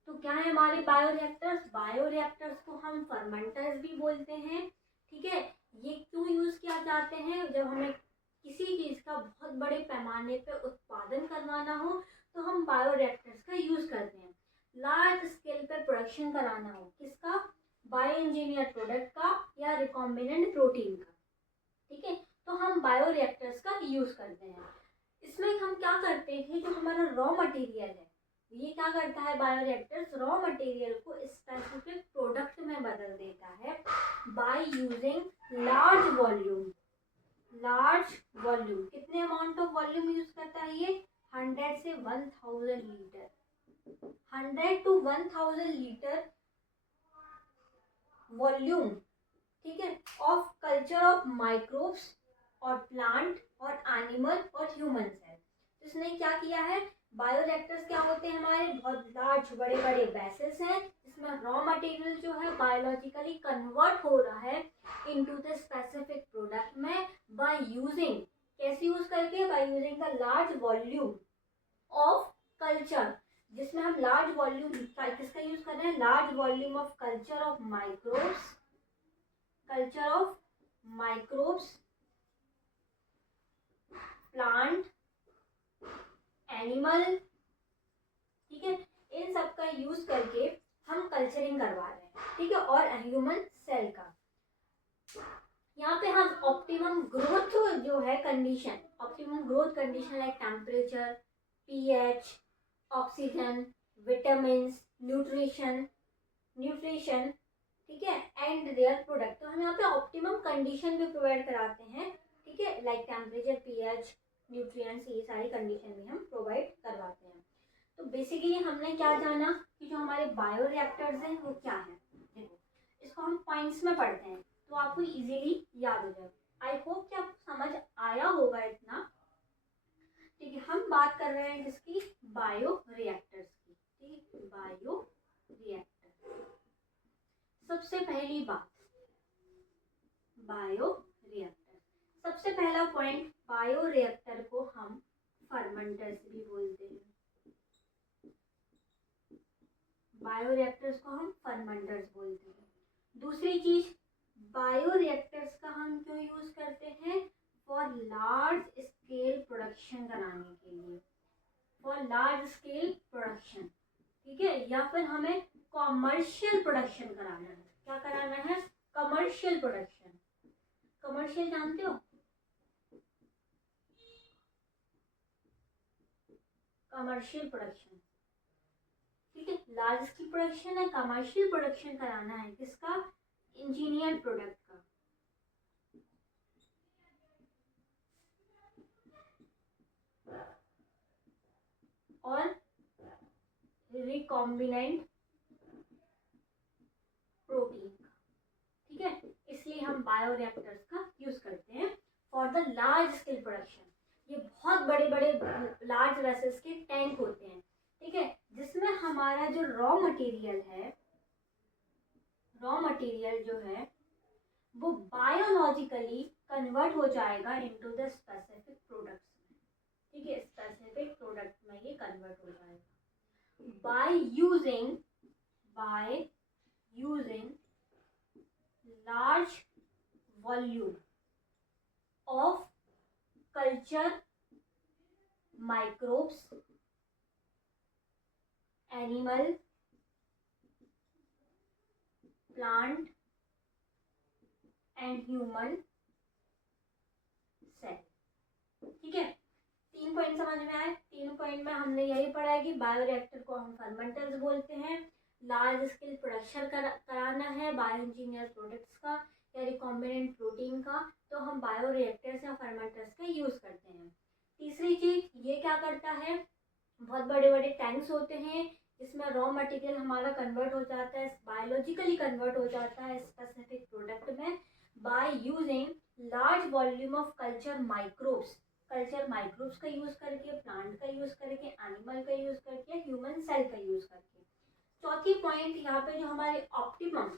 तो क्या है हमारे बायोरिएक्टर्स, बायोरिएक्टर्स को हम फर्मेंटर्स भी बोलते हैं। ठीक है, ये क्यों यूज किया जाते हैं, जब हमें किसी चीज का बहुत बड़े पैमाने पे उत्पादन करवाना हो तो हम बायोरिएक्टर्स का यूज करते हैं। लार्ज स्केल पे प्रोडक्शन कराना हो किसका, बायो इंजीनियर प्रोडक्ट का या रिकॉम्बिनेंट प्रोटीन का, ठीक है, तो हम बायोरिएक्टर्स का यूज करते हैं। इसमें हम क्या करते हैं, जो हमारा रॉ मटेरियल है, ये क्या करता है, बायोरिएक्टर्स रॉ मटेरियल को स्पेसिफिक प्रोडक्ट में बदल देता है bye using large volume. Large volume, कितने अमाउंट ऑफ वॉल्यूम यूज करता है ये, 100 से 1000 लीटर, 100 to 1000 लीटर वॉल्यूम, ठीक है, ऑफ कल्चर ऑफ माइक्रोब्स और प्लांट और एनिमल और ह्यूमन सेल। तो इसने क्या किया है, बायोरिएक्टर्स क्या होते हैं, हमारे बहुत लार्ज बड़े बड़े वेसल्स हैं जिसमें रॉ मटेरियल जो है बायोलॉजिकली कन्वर्ट हो रहा है इनटू द स्पेसिफिक प्रोडक्ट में बाय यूजिंग, कैसे यूज करके, bye using the large volume of culture, जिसमें हम लार्ज वॉल्यूम किसका यूज कर रहे हैं, large volume of culture of microbes, culture of microbes, plant, animal, ठीक है, इन सब का यूज करके हम कल्चरिंग करवा रहे हैं। ठीक है, और ह्यूमन सेल का यहाँ पे हम ऑप्टिमम ग्रोथ जो है condition, optimum growth condition like temperature, pH, oxygen, vitamin, nutrition, ठीक है, एंड देयर प्रोडक्ट, तो हम यहाँ पे ऑप्टिमम कंडीशन भी प्रोवाइड कराते हैं। ठीक है, लाइक टेम्परेचर, पीएच, न्यूट्रिएंट्स, ये सारी कंडीशन भी हम प्रोवाइड करवाते हैं। तो बेसिकली हमने क्या जाना कि जो हमारे बायोरिएक्टर्स हैं वो क्या है, देखो इसको हम पॉइंट्स में पढ़ते हैं तो आपको इजीली याद हो जाएगा। आई होप कि आपको समझ आया होगा इतना। ठीक है, हम बात कर रहे हैं किसकी, बायोरिएक्टर्स की। ठीक है, बायोरिएक्टर, सबसे पहली बात बायोरिएक्टर, सबसे पहला पॉइंट, बायोरिएक्टर को हम फर्मेंटर्स भी बोलते हैं। बायोरिएक्टर्स को हम फर्मेंटर्स बोलते हैं। दूसरी चीज, बायोरिएक्टर्स का हम क्यों यूज करते हैं, फॉर लार्ज स्केल प्रोडक्शन कराने के लिए, फॉर लार्ज स्केल प्रोडक्शन, ठीक है, या फिर हमें कॉमर्शियल प्रोडक्शन कराना है। क्या कराना है, कमर्शियल प्रोडक्शन। कमर्शियल जानते हो, कमर्शियल प्रोडक्शन, ठीक है, लार्ज स्केल प्रोडक्शन है, कमर्शियल प्रोडक्शन कराना है किसका, इंजीनियर प्रोडक्ट का। और रिकॉम्बिनेंट प्रोटीन का, ठीक है, इसलिए हम बायोरिएक्टर्स का यूज करते हैं for the large scale production. ये बहुत बड़े बड़े लार्ज वेसल्स के टैंक होते हैं, ठीक है, जिसमें हमारा जो रॉ मटेरियल है, रॉ मटेरियल जो है वो बायोलॉजिकली कन्वर्ट हो जाएगा इनटू द स्पेसिफिक प्रोडक्ट्स में। ठीक है, स्पेसिफिक प्रोडक्ट में ये कन्वर्ट हो जाएगा by using large volume of culture microbes, animal, plant and human cell. ठीक है, 3 पॉइंट समझ में आए। 3 पॉइंट में हमने यही पढ़ा है कि बायोरिएक्टर को हम फर्मेंटर्स बोलते हैं। लार्ज स्केल प्रोडक्शन कराना है बायो इंजीनियर प्रोडक्ट्स का या रिकॉम्बिनेंट प्रोटीन का, तो हम बायोरिएक्टर्स या फर्मेंटर्स का यूज़ करते हैं। तीसरी चीज, ये क्या करता है, बहुत बड़े बड़े टैंक्स होते हैं जिसमें रॉ मटेरियल हमारा कन्वर्ट हो जाता है, बायोलॉजिकली कन्वर्ट हो जाता है स्पेसिफिक प्रोडक्ट में bye using large volume of culture microbes का यूज़ करके, प्लांट का यूज़ करके, एनिमल का यूज़ करके, ह्यूमन सेल का यूज़ करके। चौथी पॉइंट यहाँ पे जो हमारे ऑप्टिमम,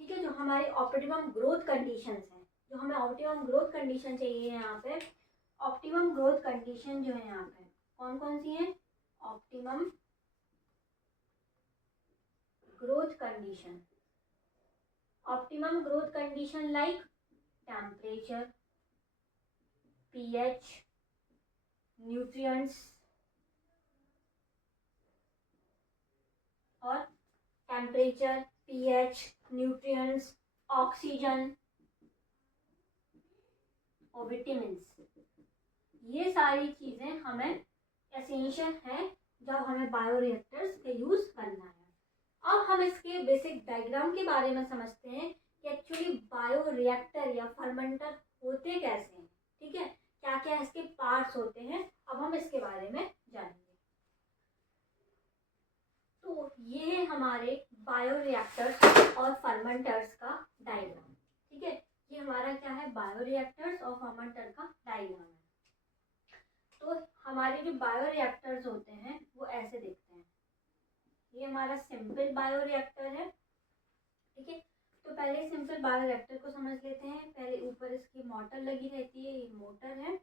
ठीक है, जो हमारे ऑप्टिमम ग्रोथ कंडीशंस हैं, जो हमें ऑप्टिमम ग्रोथ कंडीशन चाहिए यहाँ पे, ऑप्टिमम ग्रोथ कंडीशन जो है यहाँ पे कौन कौन सी हैं, optimum growth condition, optimum growth condition like temperature, pH, nutrients और टेम्परेचर, pH, न्यूट्रिएंट्स, ऑक्सीजन और विटामिन्स, ये सारी चीज़ें हमें एसेंशियल है जब हमें बायोरिएक्टर्स का यूज़ करना है। अब हम इसके बेसिक डायग्राम के बारे में समझते हैं कि एक्चुअली बायोरिएक्टर या फर्मेंटर होते कैसे हैं। ठीक है, क्या क्या इसके पार्ट्स होते हैं, अब हम इसके बारे में जानेंगे। तो ये हमारे बायोरिएक्टर्स और फर्मेंटर्स का डायग्राम। ठीक है, ये हमारा क्या है, बायोरिएक्टर्स और फर्मेंटर का डायग्राम है। तो हमारे जो बायोरिएक्टर्स होते हैं वो ऐसे दिखते हैं। ये हमारा सिंपल बायोरिएक्टर है। ठीक है, तो पहले सिंपल बायोरिएक्टर को समझ लेते हैं। पहले ऊपर इसकी मोटर लगी रहती है, ये मोटर है,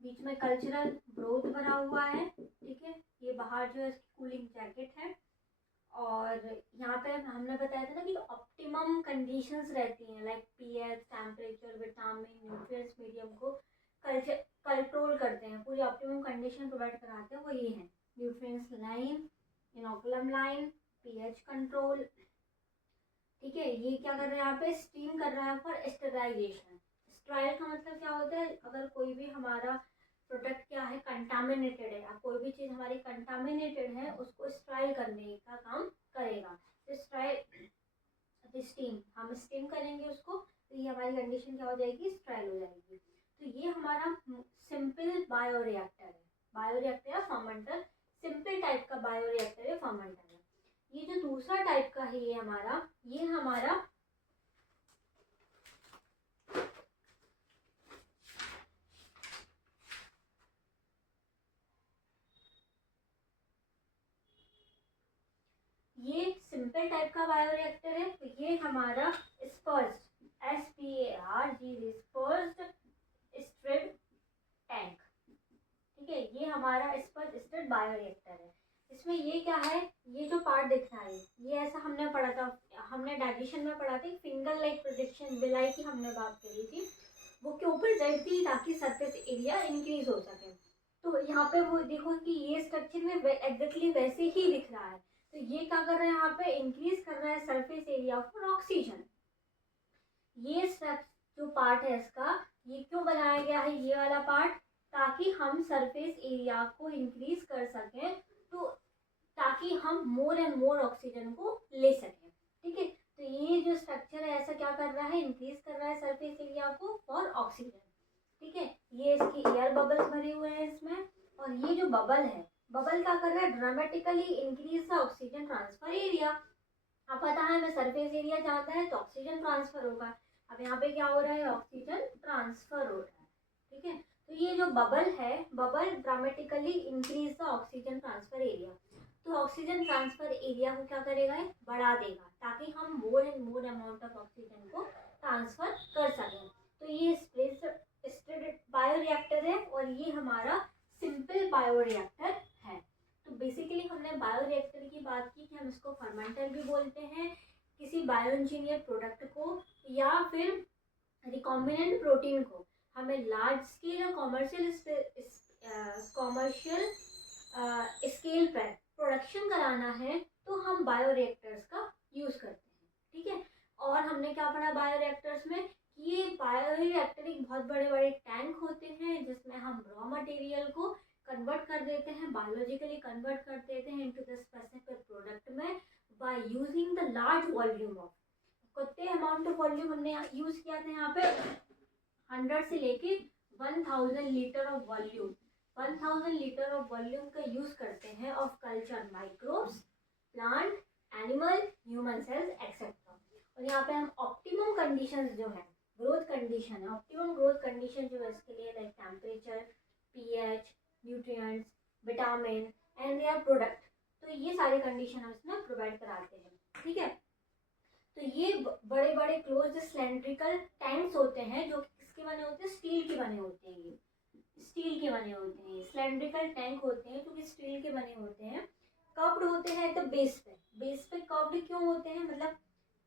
बीच में कल्चरल ग्रोथ भरा हुआ है। ठीक है, ये बाहर जो है इसकी कूलिंग जैकेट है, और यहाँ पे हमने बताया था ना कि ऑप्टिमम कंडीशंस रहती हैं like pH, temperature, vitamin, nutrients, medium को कंट्रोल करते हैं, पूरी ऑप्टिमम कंडीशन प्रोवाइड कराते हैं, वो ये है nutrients line, inoculum line, pH control. ठीक है, ये क्या कर रहे हैं यहाँ पे, स्टीम कर रहा है फॉर स्टेराइजेशन। स्टेराइल का मतलब क्या होता है, अगर कोई भी हमारा प्रोडक्ट क्या है, कंटामिनेटेड है, या कोई भी चीज़ हमारी कंटामिनेटेड है, उसको स्टेराइल करने का काम करेगा। तो स्टेराइल स्टीम, हम स्टीम करेंगे उसको, तो ये हमारी कंडीशन क्या हो जाएगी, स्टेराइल हो जाएगी। तो ये हमारा सिंपल बायोरिएक्टर है, बायोरिएक्टर या फर्मेंटर, सिंपल टाइप का बायोरिएक्टर या फर्मेंटर है। ये जो दूसरा टाइप का है, ये हमारा ये सिंपल टाइप का बायोरिएक्टर है। तो ये हमारा स्पर्ज्ड, SPARG स्पर्ज्ड स्टिर्ड टैंक। ठीक है, ये हमारा स्पर्ज्ड स्टिर्ड बायोरिएक्टर है। इसमें ये क्या है, ये जो पार्ट दिख रहा है, ये ऐसा हमने पढ़ा था, हमने डाइजेशन में पढ़ा था, फिंगर लाइक प्रोजेक्शन विलाई की हमने बात करी थी, वो के ऊपर जाती ताकि सरफेस एरिया इंक्रीज हो सके। तो यहाँ पे वो देखो कि ये स्ट्रक्चर में एग्जैक्टली वैसे ही दिख रहा है। तो ये क्या कर रहा है, यहाँ पे इंक्रीज कर रहा है सरफेस एरिया फॉर ऑक्सीजन। ये जो पार्ट है इसका, ये क्यों बनाया गया है, ये वाला पार्ट, ताकि हम सरफेस एरिया को इंक्रीज कर सकें, तो ताकि हम मोर एंड मोर ऑक्सीजन को ले सकें। ठीक है, तो ये जो स्ट्रक्चर है ऐसा क्या कर रहा है, इंक्रीज कर रहा है सरफेस एरिया को फॉर ऑक्सीजन। ठीक है, ये इसकी एयर बबल्स भरे हुए हैं इसमें, और ये जो बबल है, बबल क्या कर रहा है, dramatically increase the oxygen transfer area. अब पता है हमें सरफेस एरिया जाता है तो ऑक्सीजन ट्रांसफर होगा, अब यहाँ पे क्या हो रहा है, ऑक्सीजन ट्रांसफर हो रहा है। ठीक है, तो ये जो बबल है, bubble dramatically increase the oxygen transfer area, तो ऑक्सीजन ट्रांसफर एरिया को क्या करेगा, बढ़ा देगा, ताकि हम more and more amount of oxygen को ट्रांसफर कर सकें। तो ये स्टिर्ड बायोरिएक्टर है, और ये हमारा सिंपल बायोरिएक्टर है। तो बेसिकली हमने बायोरिएक्टर की बात की कि हम इसको फर्मेंटर भी बोलते हैं, किसी बायो इंजीनियर प्रोडक्ट को या फिर रिकॉम्बिनेंट प्रोटीन को हमें लार्ज स्केल और कॉमर्शियल स्केल पर प्रोडक्शन कराना है तो हम बायोरिएक्टर्स का यूज़ करते हैं, ठीक है। और हमने क्या पढ़ा बायोरिएक्टर्स में कि ये बायोरिएक्टर एक बहुत बड़े बड़े टैंक होते हैं जिसमें हम रॉ मटेरियल को कन्वर्ट कर देते हैं, बायोलॉजिकली कन्वर्ट कर देते हैं इनटू द स्पेसिफिक प्रोडक्ट में bye using the large volume of, कितने अमाउंट ऑफ वॉल्यूम हमने यूज किया था यहाँ पे 100 से लेके 1000 litre of volume, 1000 litre of volume का यूज करते हैं of culture microbes, plant, animal, human cells etcetera. और यहाँ पे हम ऑप्टिमम कंडीशंस जो है ग्रोथ कंडीशन है, ऑप्टिमम ग्रोथ कंडीशन जो है इसके लिए like temperature, pH, nutrients, vitamin and their product, तो ये सारी कंडीशन हम इसमें प्रोवाइड कराते हैं, ठीक है। तो ये बड़े बड़े क्लोज्ड सिलेंड्रिकल टैंक्स होते हैं जो किसके बने होते हैं, स्टील के बने होते हैं, ये स्टील के बने होते हैं, सिलेंड्रिकल टैंक होते हैं जो कि स्टील के बने होते हैं, कर्व्ड होते हैं तो बेस पे कर्व्ड क्यों होते हैं, मतलब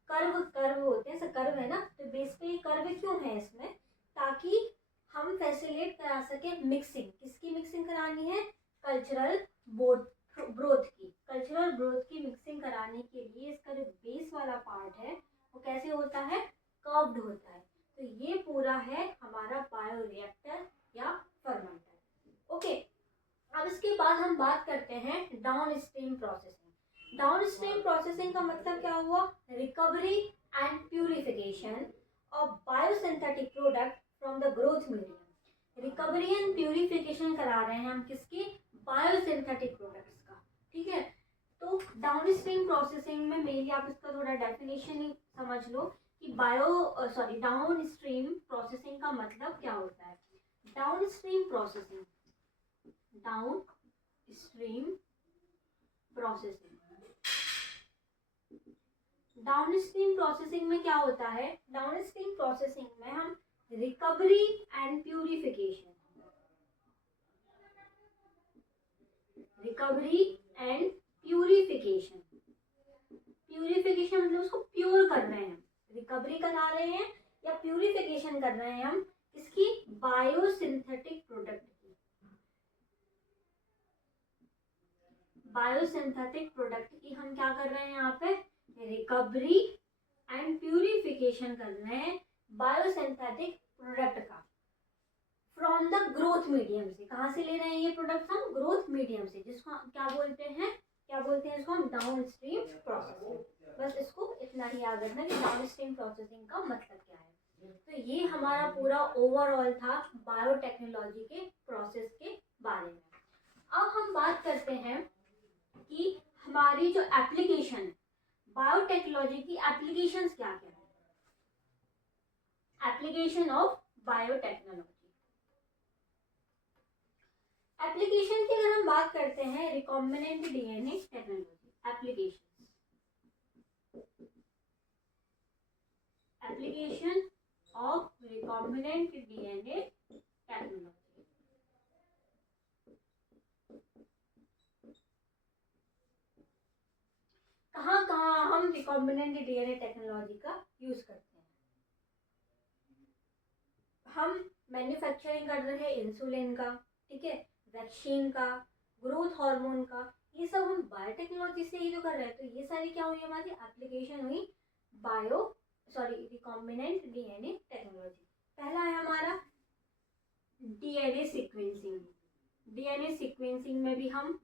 कर्व होते हैं, ऐसा कर्व है ना, तो बेस पे कर्व क्यों है इसमें, ताकि हम फैसिलिटेट करा सके मिक्सिंग, किसकी मिक्सिंग करानी है, कल्चरल ग्रोथ की मिक्सिंग कराने के लिए इसका जो बेस वाला पार्ट है वो कैसे होता है, कर्व्ड होता है। तो ये पूरा है हमारा बायोरिएक्टर या फर्मेंटर, ओके। अब इसके बाद हम बात करते हैं down stream processing. Down stream processing का मतलब क्या हुआ, recovery and purification of biosynthetic product from the growth medium. Recovery and purification करा रहे हैं हम किसकी, बायोसिंथेटिक प्रोडक्ट्स का, ठीक है। तो डाउन स्ट्रीम प्रोसेसिंग में मेनली आप इसका थोड़ा डेफिनेशन ही समझ लो कि डाउन स्ट्रीम प्रोसेसिंग का मतलब क्या होता है। Down stream processing downstream processing में क्या होता है, डाउनस्ट्रीम प्रोसेसिंग में हम रिकवरी एंड प्यूरिफिकेशन मतलब उसको प्योर कर रहे हैं, रिकवरी करा रहे हैं या प्यूरिफिकेशन कर रहे हैं हम इसकी बायोसिंथेटिक प्रोडक्ट की, हम क्या कर रहे हैं यहाँ पे, रिकवरी एंड प्यूरिफिकेशन कर रहे हैं बायोसिंथेटिक प्रोडक्ट का फ्रॉम द ग्रोथ मीडियम से। कहाँ से ले रहे हैं ये प्रोडक्ट हम, ग्रोथ मीडियम से, जिसको क्या बोलते हैं इसको हम डाउन स्ट्रीम प्रोसेसिंग। बस इसको इतना ही याद रखना कि डाउन स्ट्रीम प्रोसेसिंग का मतलब क्या है। तो ये हमारा पूरा ओवरऑल था बायोटेक्नोलॉजी के प्रोसेस के बारे में। अब हम बात करते हैं कि हमारी जो एप्लीकेशन बायोटेक्नोलॉजी की एप्लीकेशंस क्या क्या है, एप्लीकेशन ऑफ बायोटेक्नोलॉजी। एप्लीकेशन की अगर हम बात करते हैं, recombinant DNA technology application of recombinant DNA technology. कहाँ कहाँ हम रिकॉम्बिनेंट डीएनए टेक्नोलॉजी का यूज करते हैं, हम मैन्युफैक्चरिंग कर रहे हैं इंसुलिन का, ठीक है, वैक्सीन का, ग्रोथ हार्मोन का, ये सब हम बायोटेक्नोलॉजी से ही तो कर रहे हैं। तो ये सारी क्या हुई हमारी एप्लीकेशन हुई रिकॉम्बिनेंट डीएनए टेक्नोलॉजी। पहला है हमारा डीएनए सीक्वेंसिंग। डीएनए सीक्वेंसिंग में भी हम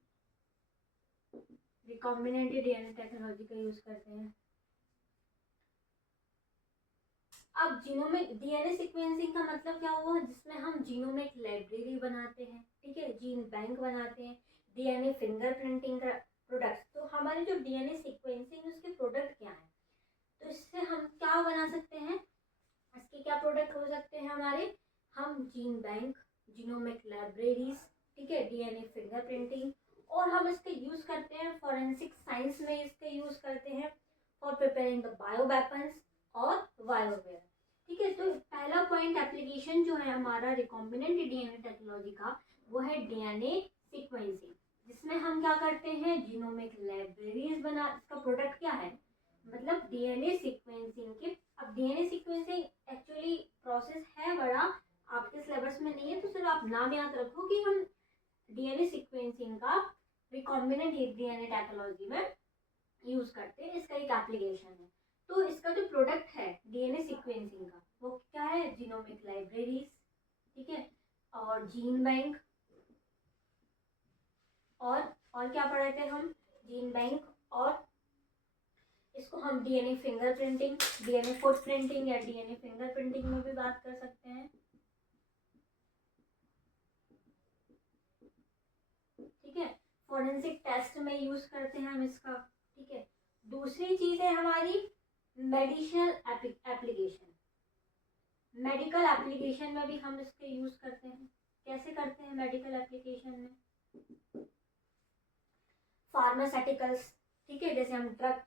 रिकॉम्बिनेंट डीएनए टेक्नोलॉजी का यूज करते हैं। अब जीनोमिक डीएनए सीक्वेंसिंग का मतलब क्या हुआ, जिसमें हम जीनोमिक लाइब्रेरी बनाते हैं, ठीक है, जीन बैंक बनाते हैं, डीएनए फिंगरप्रिंटिंग का प्रोडक्ट्स। तो हमारे जो डीएनए सीक्वेंसिंग उसके प्रोडक्ट क्या है, तो इससे हम क्या बना सकते हैं, इसके क्या प्रोडक्ट हो सकते हैं हमारे, हम जीन बैंक, जीनोमिक लाइब्रेरीज, ठीक है, डीएनए फिंगरप्रिंटिंग, और हम इसके यूज करते हैं फॉरेंसिक साइंस में, इसके यूज करते हैं for preparing the bio weapons और बायोवेयर, ठीक है। तो पहला पॉइंट एप्लीकेशन जो है हमारा रिकॉम्बिनेंट डीएनए टेक्नोलॉजी का वो है डीएनए सीक्वेंसिंग, जिसमें हम क्या करते हैं, जीनोमिक लाइब्रेरीज बना, इसका प्रोडक्ट क्या है, मतलब डीएनए सीक्वेंसिंग के। अब डीएनए सीक्वेंसिंग एक्चुअली प्रोसेस है बड़ा आपके सिलेबस में नहीं है तो सिर्फ आप नाम याद रखो कि हम डीएनए सीक्वेंसिंग का रिकॉम्बिनेंट डीएनए टैक्नोलॉजी में यूज करते हैं। इसका एक एप्लीकेशन है। तो इसका जो प्रोडक्ट है डीएनए सीक्वेंसिंग का वो क्या है, जीनोमिक लाइब्रेरीज, ठीक है, और जीन बैंक, और क्या पढ़े थे हम, जीन बैंक, और इसको हम डीएनए फिंगरप्रिंटिंग, डीएनए फुटप्रिंटिंग या डीएनए फिंगरप्रिंटिंग में भी बात कर सकते हैं, ठीक है। फोरेंसिक टेस्ट में यूज करते हैं हम इसका, ठीक है। दूसरी चीज है हमारी मेडिसिनल एप्लीकेशन, मेडिकल एप्लीकेशन में भी हम इसके यूज करते हैं। कैसे करते हैं मेडिकल एप्लीकेशन में, फार्मास्यूटिकल्स, ठीक है, जैसे हम drug,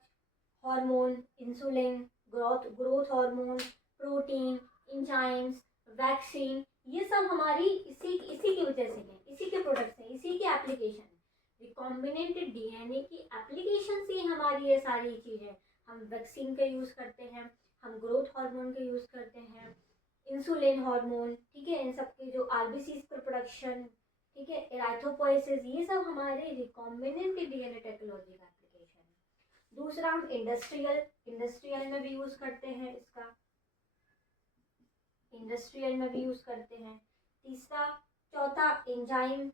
hormone, insulin, growth hormone, protein, enzymes, vaccine, ये सब हमारी इसी की वजह से है, इसी के प्रोडक्ट्स हैं, इसी की एप्लीकेशन है। रिकॉम्बिनेंट डीएनए की एप्लीकेशन से हमारी ये सारी चीजें, हम वैक्सीन का यूज करते हैं, हम ग्रोथ हार्मोन का यूज करते हैं, इंसुलिन हार्मोन, ठीक है, इन सब के जो आरबीसी पर प्रोडक्शन, ठीक है, एराइथोपोइसिस, ये सब हमारे रिकॉम्बिनेंट डीएनए टेक्नोलॉजी का एप्लीकेशन है। दूसरा हम इंडस्ट्रियल में भी यूज करते हैं इसका, इंडस्ट्रियल में भी यूज करते हैं। तीसरा, चौथा, एंजाइम,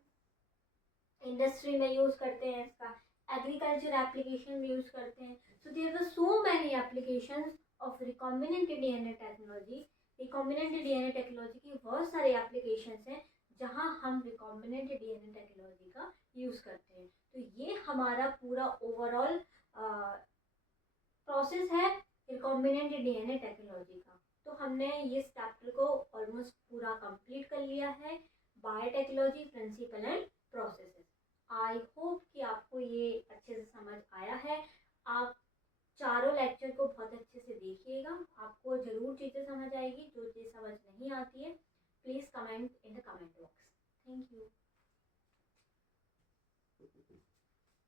इंडस्ट्री में यूज करते हैं इसका, एग्रीकल्चर एप्लीकेशन में यूज करते हैं। So there are so many applications of recombinant DNA technology. Recombinant DNA technology की बहुत सारे एप्लीकेशंस हैं जहां हम रिकॉम्बिनेंट डीएनए टेक्नोलॉजी का यूज करते हैं। तो ये हमारा पूरा ओवरऑल प्रोसेस है रिकॉम्बिनेंट डीएनए टेक्नोलॉजी का। तो हमने ये चैप्टर को ऑलमोस्ट पूरा कंप्लीट कर लिया है, biotechnology principle and processes. I hope कि आपको ये अच्छे से समझ आया है। आप चारों लेक्चर को बहुत अच्छे से देखिएगा, आपको जरूर चीज़ें समझ आएगी। जो चीज़ समझ नहीं आती है please comment in the comment box. Thank you.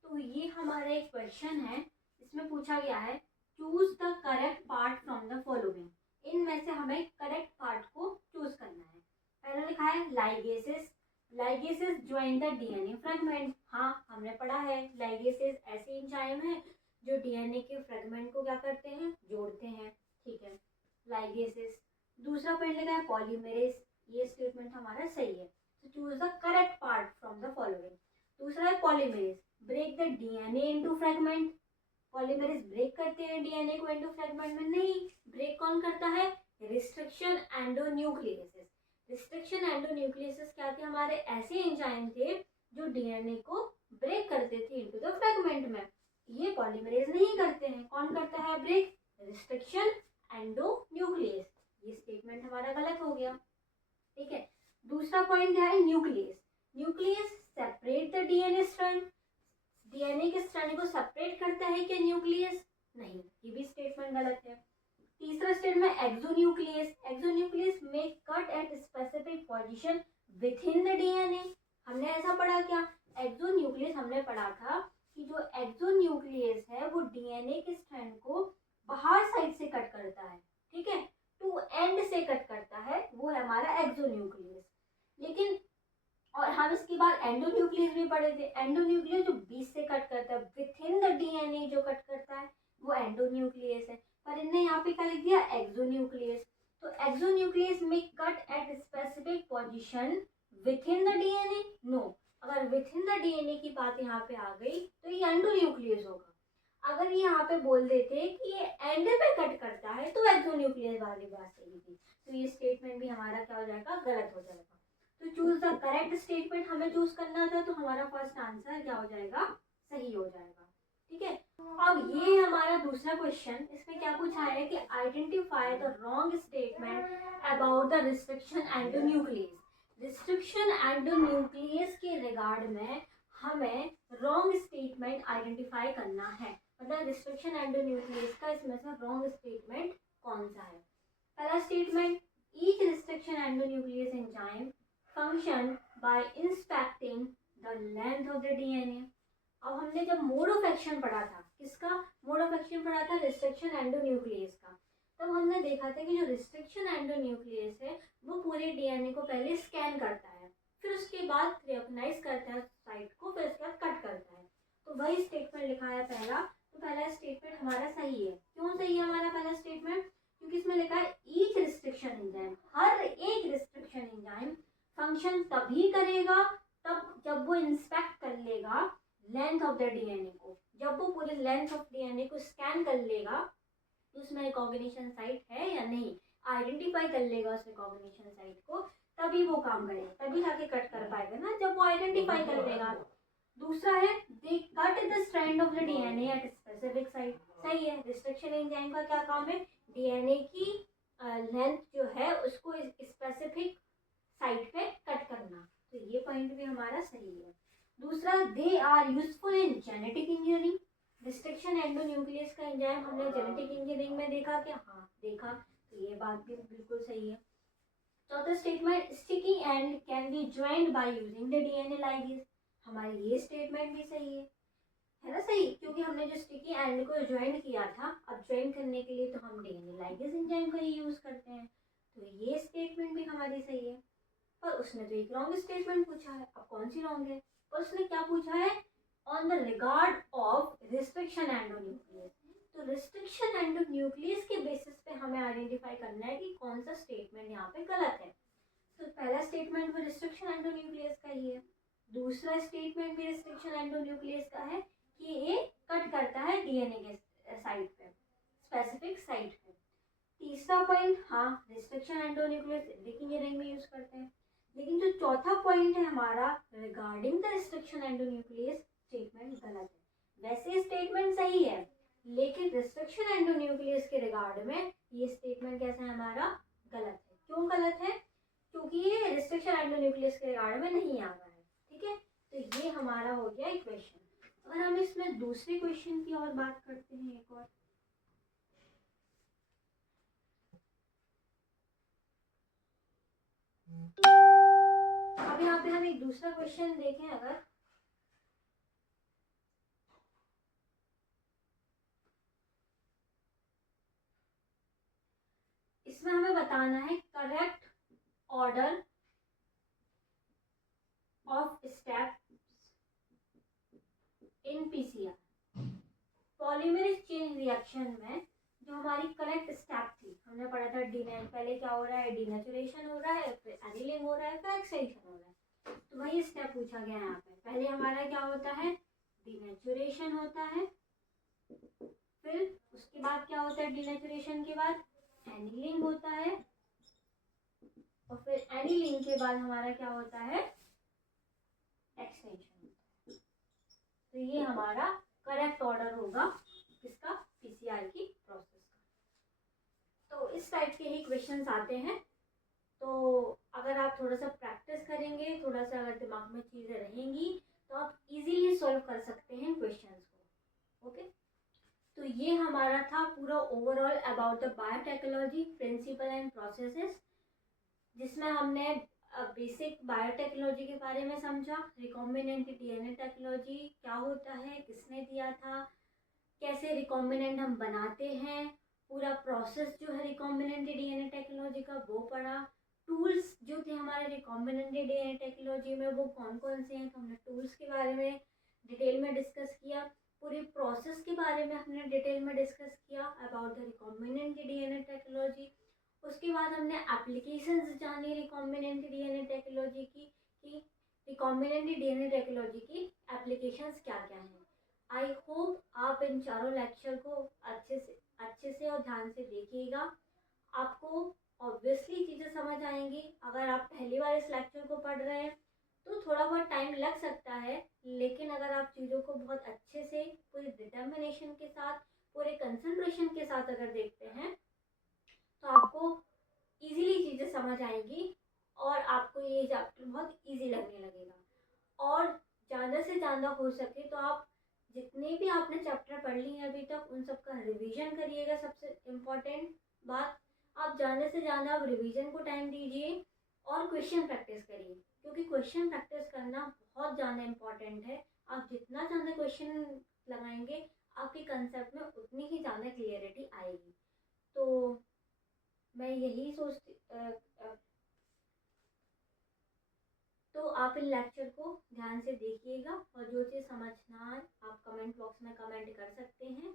तो ये हमारा एक क्वेश्चन है, इसमें पूछा गया है choose the correct part from the following. इनमें से हमें करेक्ट पार्ट को चूज करना है। पहले लिखा है लाइगेसेस, लाइगेसेस ज्वाइन द डीएनए फ्रेगमेंट। हाँ, हमने पढ़ा है लाइगेसेस ऐसे एंजाइम है जो डीएनए के फ्रेगमेंट को क्या करते हैं, जोड़ते हैं, ठीक है, लाइगेसेस। दूसरा पॉइंट लिखा है पॉलीमरेज, ये स्टेटमेंट हमारा सही है। तो choose the correct part from the following. दूसरा है polymerase, break the DNA into fragment. Polymerase break करते हैं डीएनए को इनटू फ्रेगमेंट में? नहीं, ब्रेक कौन करता है, रिस्ट्रिक्शन एंडोन्यूक्लियसेस। रिस्ट्रिक्शन एंडोन्यूक्लियसेस क्या थे, हमारे ऐसे एंजाइम थे जो डीएनए को ब्रेक करते थे इनटू द फ्रेगमेंट में। ये पॉलीमरेज नहीं करते हैं। कौन करता है ब्रेक, रिस्ट्रिक्शन एंडोन्यूक्लियस। ये स्टेटमेंट हमारा गलत हो गया, ठीक है। दूसरा पॉइंट क्या है, nucleus. Nucleus separate the DNA strand. DNA के स्ट्रैंड को सेपरेट करता है क्या न्यूक्लियस? नहीं, ये भी स्टेटमेंट गलत है। तीसरा स्टेटमेंट एक्सोन्यूक्लियस, एक्सोन्यूक्लियस में cut at specific position within the DNA. हमने ऐसा पढ़ा क्या, एक्सोन्यूक्लियस हमने पढ़ा था कि जो एक्सोन्यूक्लियस है वो डीएनए के स्ट्रैंड को बाहर साइड से कट करता है, ठीक है, टू एंड से कट करता है, वो है हमारा एक्सोन्यूक्लियस। लेकिन और हम इसके बाद एंडोन्यूक्लियस भी पढ़े थे। एंडोन्यूक्लियस जो बीच से कट करता है, विद इन द डीएनए जो कट करता है वो एंडोन्यूक्लियस है। पर इनने यहाँ पे क्या लिख दिया, एक्सोन्यूक्लियस। तो एक्सोन्यूक्लियस में cut at specific position within the DNA? No, अगर विद इन द डीएनए की बात यहाँ पे आ गई तो ये एंडोन्यूक्लियस होगा। अगर ये यहाँ पे बोल देते कि ये एंड पे कट करता है तो एक्सोन्यूक्लियस वाली बात सही थी। तो ये स्टेटमेंट भी हमारा क्या हो जाएगा, गलत हो जाएगा। तो चूज द करेक्ट स्टेटमेंट हमें चूज करना था, तो हमारा फर्स्ट आंसर क्या हो जाएगा, सही हो जाएगा, ठीक है। अब ये हमारा दूसरा क्वेश्चन, इसमें क्या पूछा है कि identify the wrong statement about the restriction endonuclease. Restriction endonuclease के रिगार्ड में हमें रॉन्ग स्टेटमेंट आइडेंटिफाई करना है। मतलब रिस्ट्रिक्शन एंडोन्यूक्लियस का इसमें से रॉन्ग स्टेटमेंट कौन सा है। पहला statement, each restriction endonuclease enzyme function by inspecting the length of the DNA. अब हमने जब मोड ऑफ एक्शन पढ़ा था, किसका मोड ऑफ एक्शन पढ़ा था, रिस्ट्रिक्शन एंडोन्यूक्लियस का। तब हमने देखा था कि जो रिस्ट्रिक्शन एंडोन्यूक्लियस है वो पूरे डीएनए को पहले स्कैन करता है, फिर उसके बाद रिकॉग्नाइज करता है साइट को, फिर उसके बाद कट करता है। तो वही स्टेटमेंट लिखा है पहला। तो पहला स्टेटमेंट हमारा सही है। क्यों सही है हमारा पहला स्टेटमेंट? क्योंकि इसमें लिखा है ईच रिस्ट्रिक्शन एंजाइम, हर एक रिस्ट्रिक्शन एंजाइम फंक्शन तभी करेगा तब जब वो इंस्पेक्ट कर लेगा लेंथ ऑफ द डीएनए को। जब वो पूरे लेंथ ऑफ डीएनए को स्कैन कर लेगा तो उसमें रिकॉग्निशन साइट है या नहीं, आइडेंटिफाई कर लेगा उस रिकॉग्निशन साइट को, तभी वो काम करेगा, तभी जाके कट कर पाएगा ना, जब वो आइडेंटिफाई कर लेगा। दूसरा है they cut the strand of the DNA at specific site. सही है, रिस्ट्रिक्शन एंजाइम का क्या काम है? डीएनए की लेंथ जो है उसको स्पेसिफिक साइट पे कट करना। तो ये पॉइंट भी हमारा सही है। दूसरा, they are useful in genetic engineering. Restriction endonuclease का एंजाइम हमने जेनेटिक इंजीनियरिंग में देखा क्या? हाँ देखा, तो ये बात भी बिल्कुल सही है। चौथा statement, sticky and can be joined bye using the DNA ligase. हमारी ये स्टेटमेंट भी सही है ना? सही, क्योंकि हमने जो स्टिकी एंड को ज्वाइन किया था, अब ज्वाइन करने के लिए तो हम डीएनए लाइगेज एंजाइम का ही यूज करते हैं, तो ये स्टेटमेंट भी हमारी सही है। पर उसने तो एक रॉन्ग स्टेटमेंट पूछा है। अब कौन सी रॉन्ग है? पर उसने क्या पूछा है? On the regard of restriction endonuclease. तो रिस्ट्रिक्शन एंडोन्यूक्लियस के बेसिस पे हमें आइडेंटिफाई करना है कि कौन सा स्टेटमेंट यहाँ पे गलत है। तो पहला स्टेटमेंट वो रिस्ट्रिक्शन एंडोन्यूक्लियस का ही है। दूसरा स्टेटमेंट भी रिस्ट्रिक्शन एंडोन्यूक्लियस का है कि ये कट करता है डीएनए के साइट पे, स्पेसिफिक साइट पे। तीसरा पॉइंट, हाँ रिस्ट्रिक्शन एंडोन्यूक्लियस इंजीनियरिंग में यूज करते हैं। लेकिन जो चौथा पॉइंट है हमारा regarding the restriction endonuclease, statement गलत है। वैसे स्टेटमेंट सही है, लेकिन रिस्ट्रिक्शन एंडोन्यूक्लियस के रिगार्ड में ये स्टेटमेंट कैसा है हमारा? गलत है। क्यों गलत है? क्योंकि ये रिस्ट्रिक्शन एंडोन्यूक्लियस के रिगार्ड में नहीं आ रहा है। ठीक है, तो ये हमारा हो गया इक्वेशन। अगर हम इसमें दूसरे क्वेश्चन की और बात करते हैं, एक और अब यहाँ पे हम एक दूसरा क्वेश्चन देखें। अगर इसमें हमें बताना है correct order of steps in PCR. Polymerase chain reaction में जो हमारी करेक्ट स्टेप थी, हमने पढ़ा था पहले क्या हो रहा है? डीनेचुरेशन हो रहा है, फिर एनिलिंग हो रहा है, फिर एक्सटेंशन हो रहा है। तो वही स्टेप पूछा गया है यहाँ पे। पहले हमारा क्या होता है? डीनेचुरेशन होता है, फिर उसके बाद क्या होता है? डीनेचुरेशन के बाद एनिलिंग होता है, और फिर एनिलिंग के बाद हमारा क्या होता है? एक्सटेंशन। तो ये हमारा करेक्ट ऑर्डर होगा किसका? पीसीआर की प्रोसेस का। तो इस टाइप के ही क्वेश्चंस आते हैं। तो अगर आप थोड़ा सा प्रैक्टिस करेंगे, थोड़ा सा अगर दिमाग में चीज़ें रहेंगी, तो आप इजीली सॉल्व कर सकते हैं क्वेश्चंस को। ओके, तो ये हमारा था पूरा overall about the biotechnology principle and processes, जिसमें हमने बेसिक बायोटेक्नोलॉजी के बारे में समझा, रिकॉम्बिनेंट डीएनए टेक्नोलॉजी क्या होता है, किसने दिया था, कैसे रिकॉम्बिनेंट हम बनाते हैं, पूरा प्रोसेस जो है रिकॉम्बिनेंट डीएनए टेक्नोलॉजी का वो पढ़ा। टूल्स जो थे हमारे रिकॉम्बिनेंट डीएनए टेक्नोलॉजी में वो कौन कौन से हैं, तो हमने टूल्स के बारे में डिटेल में डिस्कस किया। पूरी प्रोसेस के बारे में हमने डिटेल में डिस्कस किया about the recombinant DNA technology. उसके बाद हमने एप्लीकेशंस जानी रिकॉम्बिनेंट डीएनए टेक्नोलॉजी की, कि रिकॉम्बिनेंट डीएनए टेक्नोलॉजी की एप्लीकेशंस क्या क्या हैं। आई होप आप इन चारों लेक्चर को अच्छे से और ध्यान से देखिएगा। आपको ऑब्वियसली चीज़ें समझ आएंगी। अगर आप पहली बार इस लेक्चर को पढ़ रहे हैं तो थोड़ा बहुत टाइम लग सकता है, लेकिन अगर आप चीज़ों को बहुत अच्छे से पूरी डिटर्मिनेशन के साथ, पूरे कंसंट्रेशन के साथ अगर देखते हैं तो आपको इजीली चीज़ें समझ आएंगी और आपको ये चैप्टर बहुत इजी लगने लगेगा। और ज़्यादा से ज़्यादा हो सके तो आप जितने भी आपने चैप्टर पढ़ लिए हैं अभी तक, उन सब का रिवीजन करिएगा। सबसे इम्पॉर्टेंट बात, आप ज़्यादा से ज़्यादा आप रिवीजन को टाइम दीजिए और क्वेश्चन प्रैक्टिस करिए, क्योंकि क्वेश्चन प्रैक्टिस करना बहुत ज़्यादा इम्पॉर्टेंट है। आप जितना ज़्यादा क्वेश्चन लगाएंगे, आपके कंसेप्ट में उतनी ही ज़्यादा क्लियरिटी आएगी। तो मैं यही सोचती तो आप इन लेक्चर को ध्यान से देखिएगा और जो चीज़ समझ ना आए आप कमेंट बॉक्स में कमेंट कर सकते हैं।